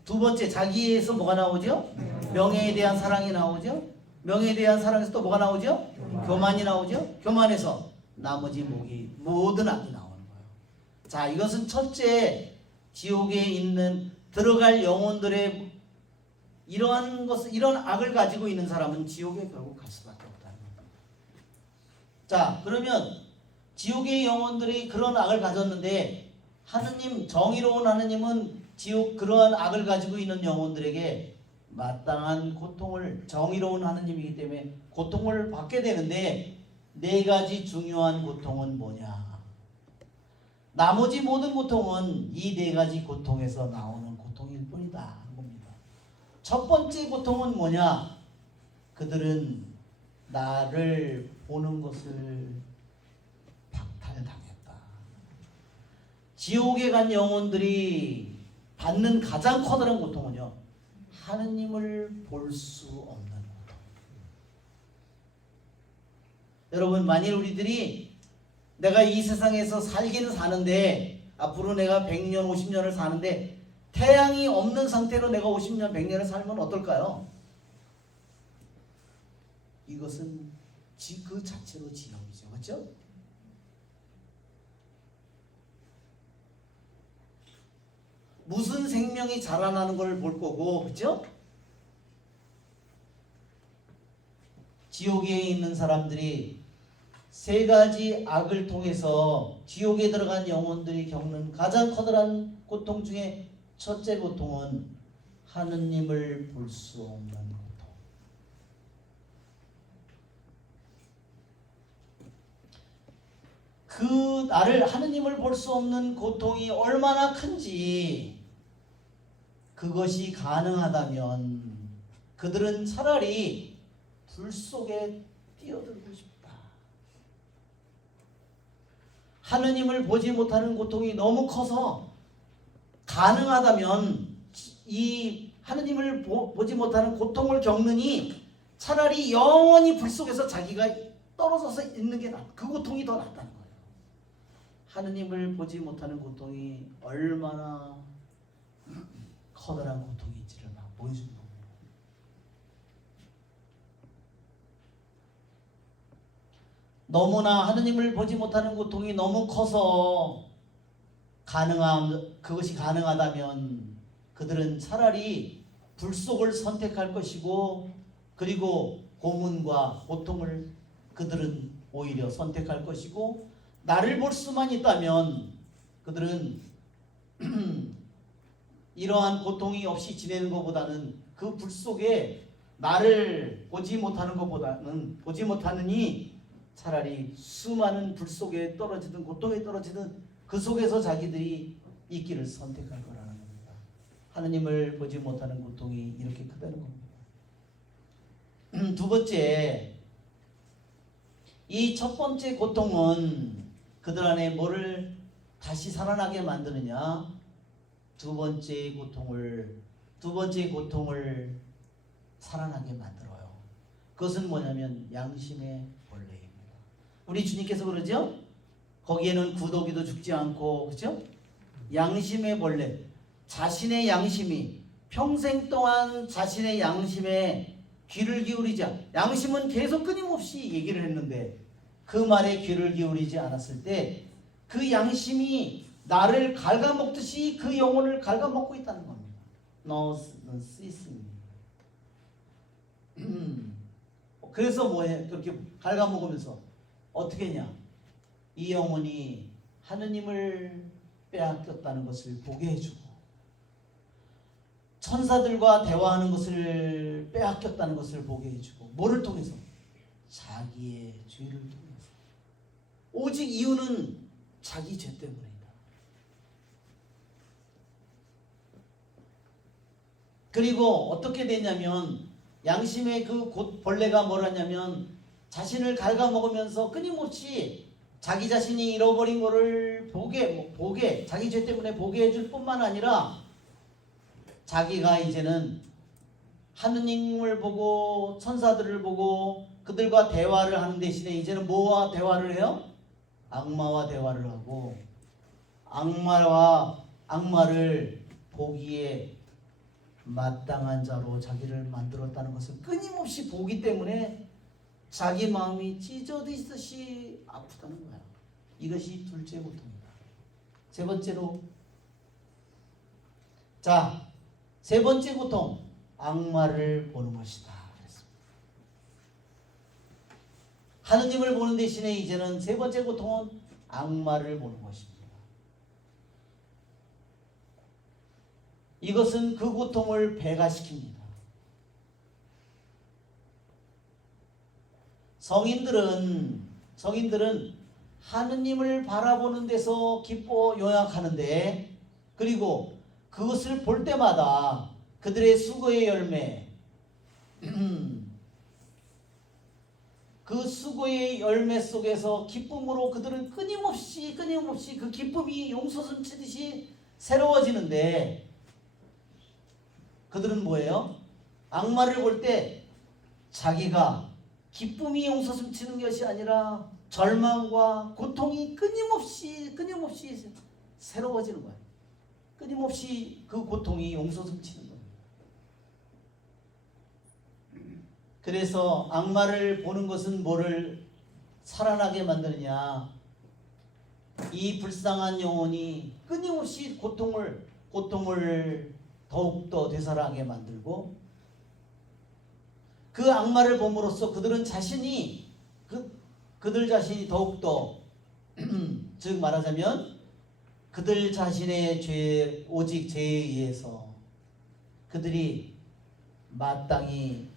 두 번째 자기애에서 뭐가 나오죠? 명예에 대한 사랑이 나오죠. 명예에 대한 사랑에서 또 뭐가 나오죠? 교만이 나오죠. 교만에서 나머지 모든 악이 나오는 거예요. 자, 이것은 첫째 지옥에 있는 들어갈 영혼들의 이러한 이런 악을 가지고 있는 사람은 지옥에 결국 갈 수밖에 없다는 겁니다. 자, 그러면 지옥의 영혼들이 그런 악을 가졌는데 하느님 정의로운 하느님은 지옥 그러한 악을 가지고 있는 영혼들에게 마땅한 고통을 정의로운 하느님이기 때문에 고통을 받게 되는데 네 가지 중요한 고통은 뭐냐? 나머지 모든 고통은 이 네 가지 고통에서 나오는 고통일 뿐이다 하는 겁니다. 첫 번째 고통은 뭐냐? 그들은 나를 보는 것을 박탈당했다. 지옥에 간 영혼들이 받는 가장 커다란 고통은요, 하느님을 볼 수 없는 고통. 여러분, 만일 우리들이 내가 이 세상에서 살기는 사는데 앞으로 내가 100년, 50년을 사는데 태양이 없는 상태로 내가 50년, 100년을 살면 어떨까요? 이것은 그 자체로 지옥이죠. 그렇죠? 무슨 생명이 자라나는 걸 볼 거고, 그렇죠? 지옥에 있는 사람들이 세 가지 악을 통해서 지옥에 들어간 영혼들이 겪는 가장 커다란 고통 중에 첫째 고통은 하느님을 볼 수 없는 고통. 그 나를 하느님을 볼 수 없는 고통이 얼마나 큰지 그것이 가능하다면 그들은 차라리 불 속에 뛰어들고 싶다. 하느님을 보지 못하는 고통이 너무 커서 가능하다면 이 하느님을 보지 못하는 고통을 겪느니 차라리 영원히 불 속에서 자기가 떨어져서 있는 게 그 고통이 더 낫다는 거예요. 하느님을 보지 못하는 고통이 얼마나 커다란 고통인지를 막 보여주는 겁니다. 너무나 하느님을 보지 못하는 고통이 너무 커서 그것이 가능하다면 그들은 차라리 불속을 선택할 것이고, 그리고 고문과 고통을 그들은 오히려 선택할 것이고, 나를 볼 수만 있다면 그들은 이러한 고통이 없이 지내는 것보다는 그 불 속에 나를 보지 못하느니 차라리 수많은 불 속에 떨어지든 고통에 떨어지든 그 속에서 자기들이 있기를 선택할 거라는 겁니다. 하느님을 보지 못하는 고통이 이렇게 크다는 겁니다. 두 번째, 이 첫 번째 고통은 그들 안에 뭐를 다시 살아나게 만드느냐? 두 번째 고통을 살아나게 만들어요. 그것은 뭐냐면 양심의 본래입니다. 우리 주님께서 그러죠? 거기에는 구더기도 죽지 않고, 그렇죠? 양심의 본래, 자신의 양심이 평생 동안 자신의 양심에 귀를 기울이자, 양심은 계속 끊임없이 얘기를 했는데 그 말에 귀를 기울이지 않았을 때 그 양심이 나를 갉아먹듯이 그 영혼을 갉아먹고 있다는 겁니다. 너 쓰있습니다. 그래서 뭐해? 그렇게 갉아먹으면서 어떻게 했냐? 이 영혼이 하느님을 빼앗겼다는 것을 보게 해주고, 천사들과 대화하는 것을 빼앗겼다는 것을 보게 해주고, 뭐를 통해서? 자기의 죄를 통해서. 오직 이유는 자기 죄 때문이다. 그리고 어떻게 되냐면 양심의 그 벌레가 뭐라냐면 자신을 갉아먹으면서 끊임없이 자기 자신이 잃어버린 것을 보게 자기 죄 때문에 보게 해줄 뿐만 아니라 자기가 이제는 하느님을 보고 천사들을 보고 그들과 대화를 하는 대신에 이제는 뭐와 대화를 해요? 악마와 대화를 하고, 악마를 보기에 마땅한 자로 자기를 만들었다는 것을 끊임없이 보기 때문에 자기 마음이 찢어지듯이 아프다는 거야. 이것이 둘째 고통이다. 세 번째로, 세 번째 고통, 악마를 보는 것이다. 하느님을 보는 대신에 이제는 세 번째 고통은 악마를 보는 것입니다. 이것은 그 고통을 배가시킵니다. 성인들은 하느님을 바라보는 데서 기뻐 요약하는데, 그리고 그것을 볼 때마다 그들의 수고의 열매, 그 수고의 열매 속에서 기쁨으로 그들은 끊임없이 그 기쁨이 용솟음 치듯이 새로워지는데, 그들은 뭐예요? 악마를 볼 때 자기가 기쁨이 용솟음 치는 것이 아니라 절망과 고통이 끊임없이 새로워지는 거예요. 끊임없이 그 고통이 용솟음 치는 거예요. 그래서 악마를 보는 것은 뭐를 살아나게 만드느냐? 이 불쌍한 영혼이 끊임없이 고통을 더욱더 되살아나게 만들고, 그 악마를 봄으로써 그들은 그들 자신이 더욱더 즉 말하자면 그들 자신의 죄, 오직 죄에 의해서 그들이 마땅히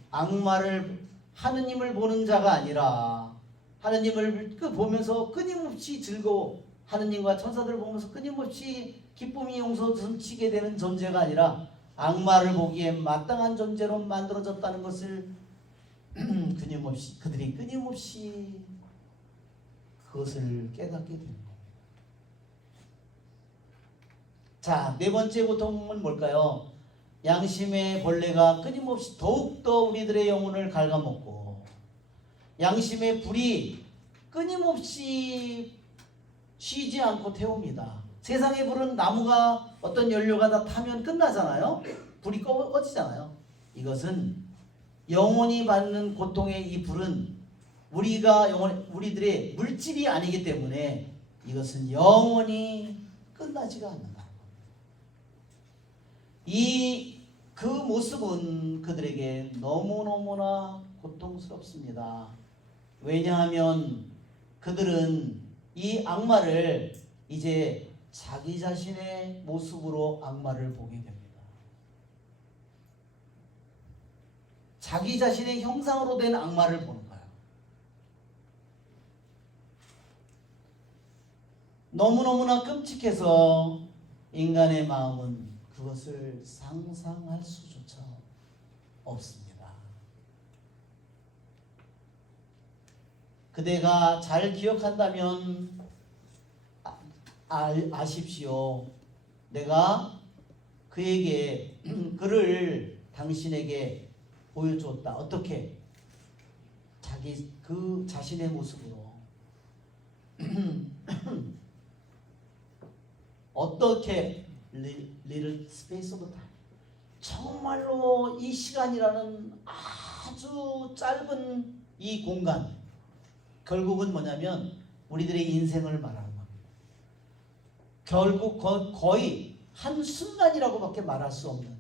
하느님을 보는 자가 아니라, 하느님을 보면서 끊임없이 즐거워, 하느님과 천사들을 보면서 끊임없이 기쁨이 용솟음치게 되는 존재가 아니라 악마를 보기에 마땅한 존재로 만들어졌다는 것을 그들이 끊임없이 그것을 깨닫게 되는 겁니다. 자, 네 번째 고통은 뭘까요? 양심의 벌레가 끊임없이 더욱더 우리들의 영혼을 갉아먹고 양심의 불이 끊임없이 쉬지 않고 태웁니다. 세상의 불은 나무가 어떤 연료가 다 타면 끝나잖아요. 불이 꺼지잖아요. 이것은 영혼이 받는 고통의 이 불은 우리들의 물질이 아니기 때문에 이것은 영원히 끝나지가 않는다. 그 모습은 그들에게 너무너무나 고통스럽습니다. 왜냐하면 그들은 이 악마를 이제 자기 자신의 모습으로 악마를 보게 됩니다. 자기 자신의 형상으로 된 악마를 보는 거예요. 너무너무나 끔찍해서 인간의 마음은 그것을 상상할 수조차 없습니다. 그대가 잘 기억한다면 아십시오. 내가 그를 당신에게 보여주었다. 어떻게? 그 자신의 모습으로. 어떻게? Little space of time. 정말로 이 시간이라는 아주 짧은 이 공간, 결국은 뭐냐면 우리들의 인생을 말하는 겁니다. 결국 거의 한 순간이라고밖에 말할 수 없는,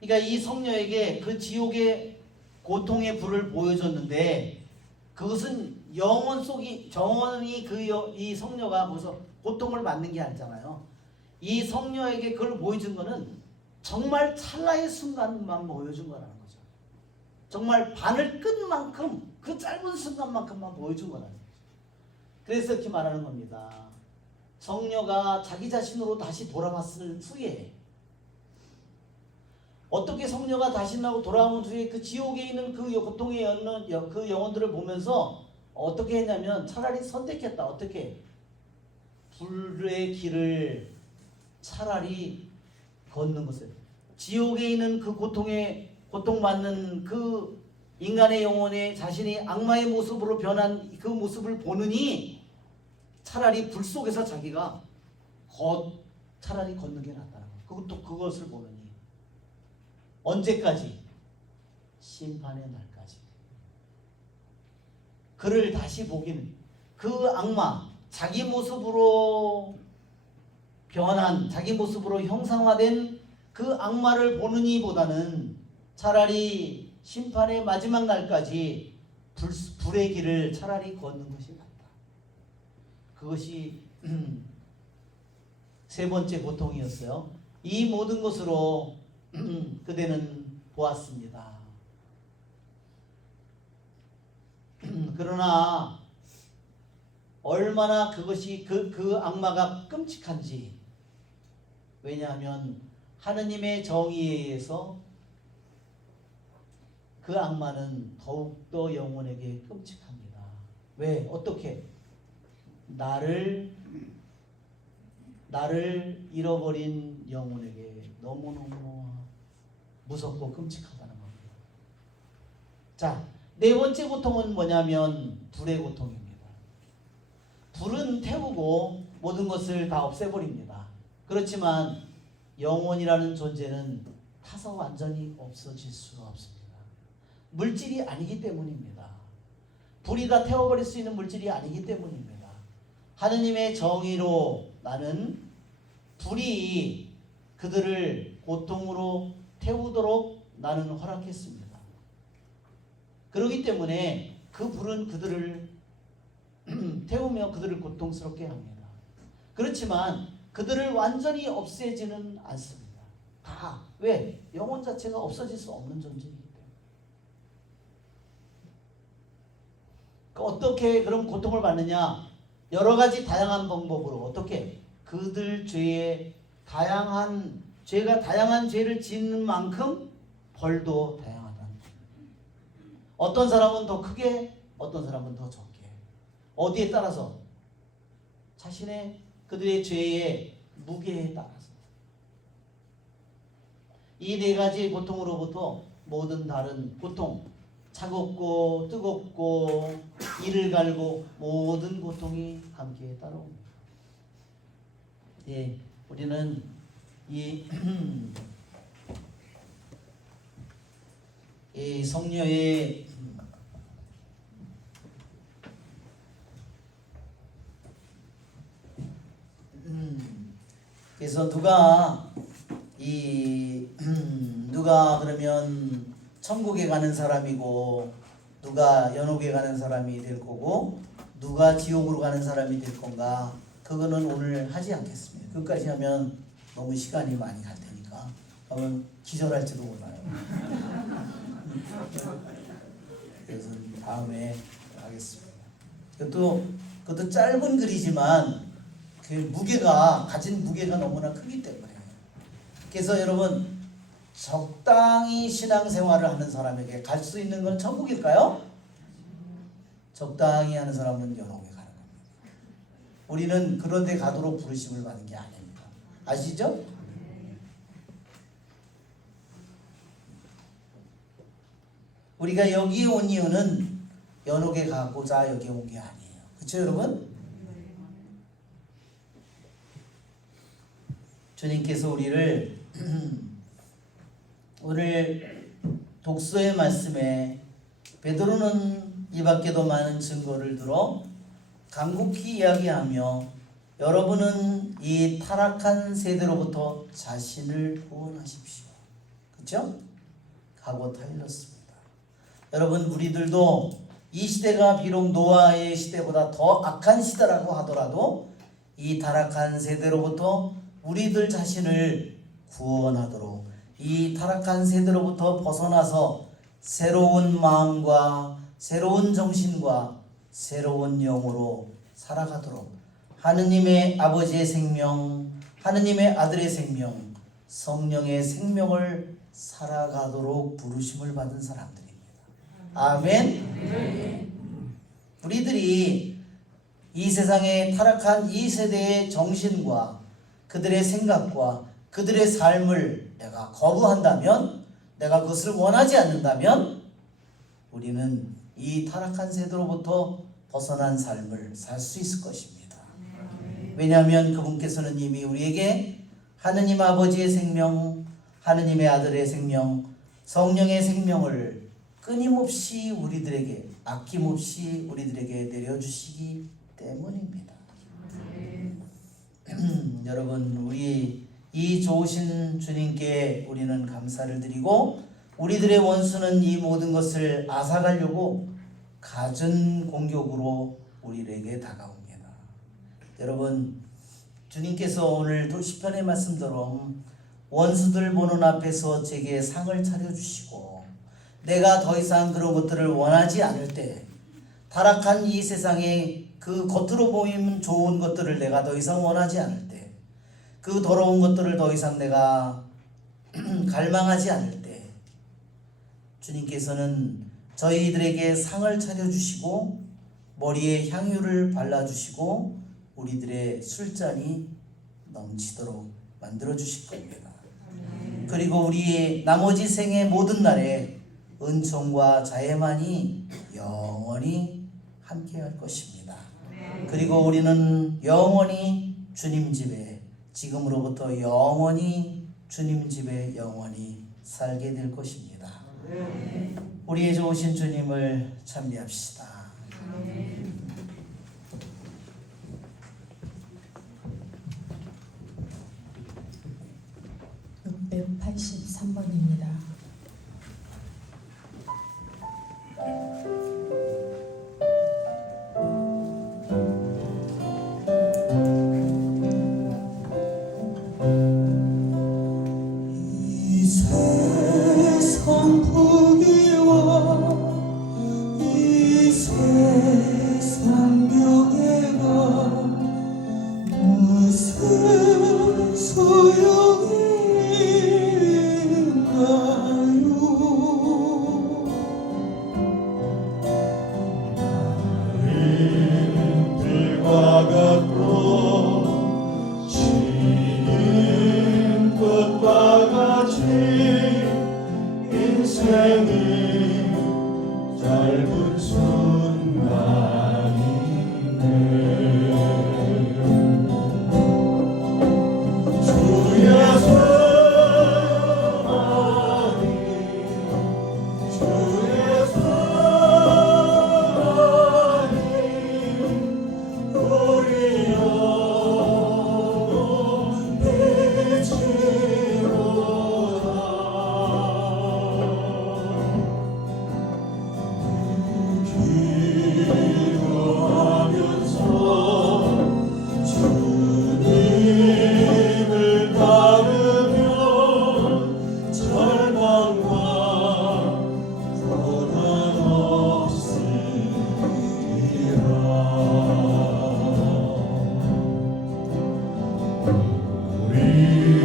그러니까 이 성녀에게 그 지옥의 고통의 불을 보여줬는데 그것은 영원히 이 성녀가 거기서 고통을 받는 게 아니잖아요. 이 성녀에게 그걸 보여준 거는 정말 찰나의 순간만 보여준 거라는 거죠. 정말 반을 끈 만큼 그 짧은 순간만큼만 보여준 거라는 거죠. 그래서 이렇게 말하는 겁니다. 성녀가 자기 자신으로 다시 돌아왔을 후에, 어떻게 성녀가 다시 나고 돌아온 후에 그 지옥에 있는 그 고통에 였는 그 영혼들을 보면서 어떻게 했냐면 차라리 선택했다. 어떻게? 불의 길을 차라리 걷는 것을. 지옥에 있는 그 고통받는 그 인간의 영혼에 자신이 악마의 모습으로 변한 그 모습을 보느니 차라리 불 속에서 자기가 차라리 걷는 게 낫다는 거예요. 그것을 보느니. 언제까지? 심판의 날까지. 그를 다시 보기는, 그 악마, 자기 모습으로 변한, 자기 모습으로 형상화된 그 악마를 보느니보다는 차라리 심판의 마지막 날까지 불의 길을 차라리 걷는 것이 낫다. 그것이 세 번째 고통이었어요. 이 모든 것으로 그대는 보았습니다. 그러나 얼마나 그것이 그 악마가 끔찍한지, 왜냐하면 하느님의 정의에 의해서 그 악마는 더욱더 영혼에게 끔찍합니다. 왜? 어떻게? 나를 잃어버린 영혼에게 너무너무 무섭고 끔찍하다는 겁니다. 자, 네 번째 고통은 뭐냐면 불의 고통입니다. 불은 태우고 모든 것을 다 없애버립니다. 그렇지만 영혼이라는 존재는 타서 완전히 없어질 수가 없습니다. 물질이 아니기 때문입니다. 불이 다 태워버릴 수 있는 물질이 아니기 때문입니다. 하느님의 정의로 나는 불이 그들을 고통으로 태우도록 나는 허락했습니다. 그렇기 때문에 그 불은 그들을 태우며 그들을 고통스럽게 합니다. 그렇지만 그들을 완전히 없애지는 않습니다. 다. 왜? 영혼 자체가 없어질 수 없는 존재이기 때문에. 어떻게 그런 고통을 받느냐? 여러 가지 다양한 방법으로 어떻게 그들 죄가 다양한 죄를 짓는 만큼 벌도 다양하다. 어떤 사람은 더 크게, 어떤 사람은 더 적게. 어디에 따라서? 자신의 그들의 죄의 무게에 따라서. 이 네 가지 고통으로부터 모든 다른 고통, 차갑고 뜨겁고 이를 갈고 모든 고통이 함께 따라옵니다. 예, 우리는 이 성녀의 그래서 누가 그러면 천국에 가는 사람이고 누가 연옥에 가는 사람이 될 거고 누가 지옥으로 가는 사람이 될 건가, 그거는 오늘 하지 않겠습니다. 그것까지 하면 너무 시간이 많이 갈 테니까 그러면 기절할지도 몰라요. 그래서 다음에 하겠습니다. 그것도 짧은 글이지만 그 가진 무게가 너무나 크기 때문에. 그래서 여러분, 적당히 신앙생활을 하는 사람에게 갈 수 있는 건 천국일까요? 적당히 하는 사람은 연옥에 가는 겁니다. 우리는 그런 데 가도록 부르심을 받은 게 아닙니다. 아시죠? 우리가 여기 온 이유는 연옥에 가고자 여기 온 게 아니에요. 그렇죠 여러분? 주님께서 우리를 오늘 독서의 말씀에 베드로는 이 밖에도 많은 증거를 들어 간곡히 이야기하며 여러분은 이 타락한 세대로부터 자신을 구원하십시오. 그렇죠? 하고 타일렀습니다. 여러분, 우리들도 이 시대가 비록 노아의 시대보다 더 악한 시대라고 하더라도 이 타락한 세대로부터 우리들 자신을 구원하도록, 이 타락한 세대로부터 벗어나서 새로운 마음과 새로운 정신과 새로운 영으로 살아가도록 하느님의 아버지의 생명, 하느님의 아들의 생명, 성령의 생명을 살아가도록 부르심을 받은 사람들입니다. 아멘. 우리들이 이 세상에 타락한 이 세대의 정신과 그들의 생각과 그들의 삶을 내가 거부한다면, 내가 그것을 원하지 않는다면 우리는 이 타락한 세대로부터 벗어난 삶을 살 수 있을 것입니다. 왜냐하면 그분께서는 이미 우리에게 하느님 아버지의 생명, 하느님의 아들의 생명, 성령의 생명을 끊임없이 우리들에게, 아낌없이 우리들에게 내려주시기 때문입니다. 여러분, 우리 이 좋으신 주님께 우리는 감사를 드리고, 우리들의 원수는 이 모든 것을 앗아가려고 갖은 공격으로 우리에게 다가옵니다. 여러분, 주님께서 오늘 시편의 말씀처럼 원수들 보는 앞에서 제게 상을 차려주시고, 내가 더 이상 그런 것들을 원하지 않을 때, 타락한 이 세상에 그 겉으로 보이는 좋은 것들을 내가 더 이상 원하지 않을 때, 그 더러운 것들을 더 이상 내가 갈망하지 않을 때, 주님께서는 저희들에게 상을 차려주시고 머리에 향유를 발라주시고 우리들의 술잔이 넘치도록 만들어주실 겁니다. 그리고 우리의 나머지 생의 모든 날에 은총과 자애만이 영원히 함께할 것입니다. 그리고 우리는 영원히 주님 집에, 지금으로부터 영원히 주님 집에 영원히 살게 될 것입니다. 우리의 좋으신 주님을 찬미합시다. 683번입니다. 이 세상 부귀와 이 세상 내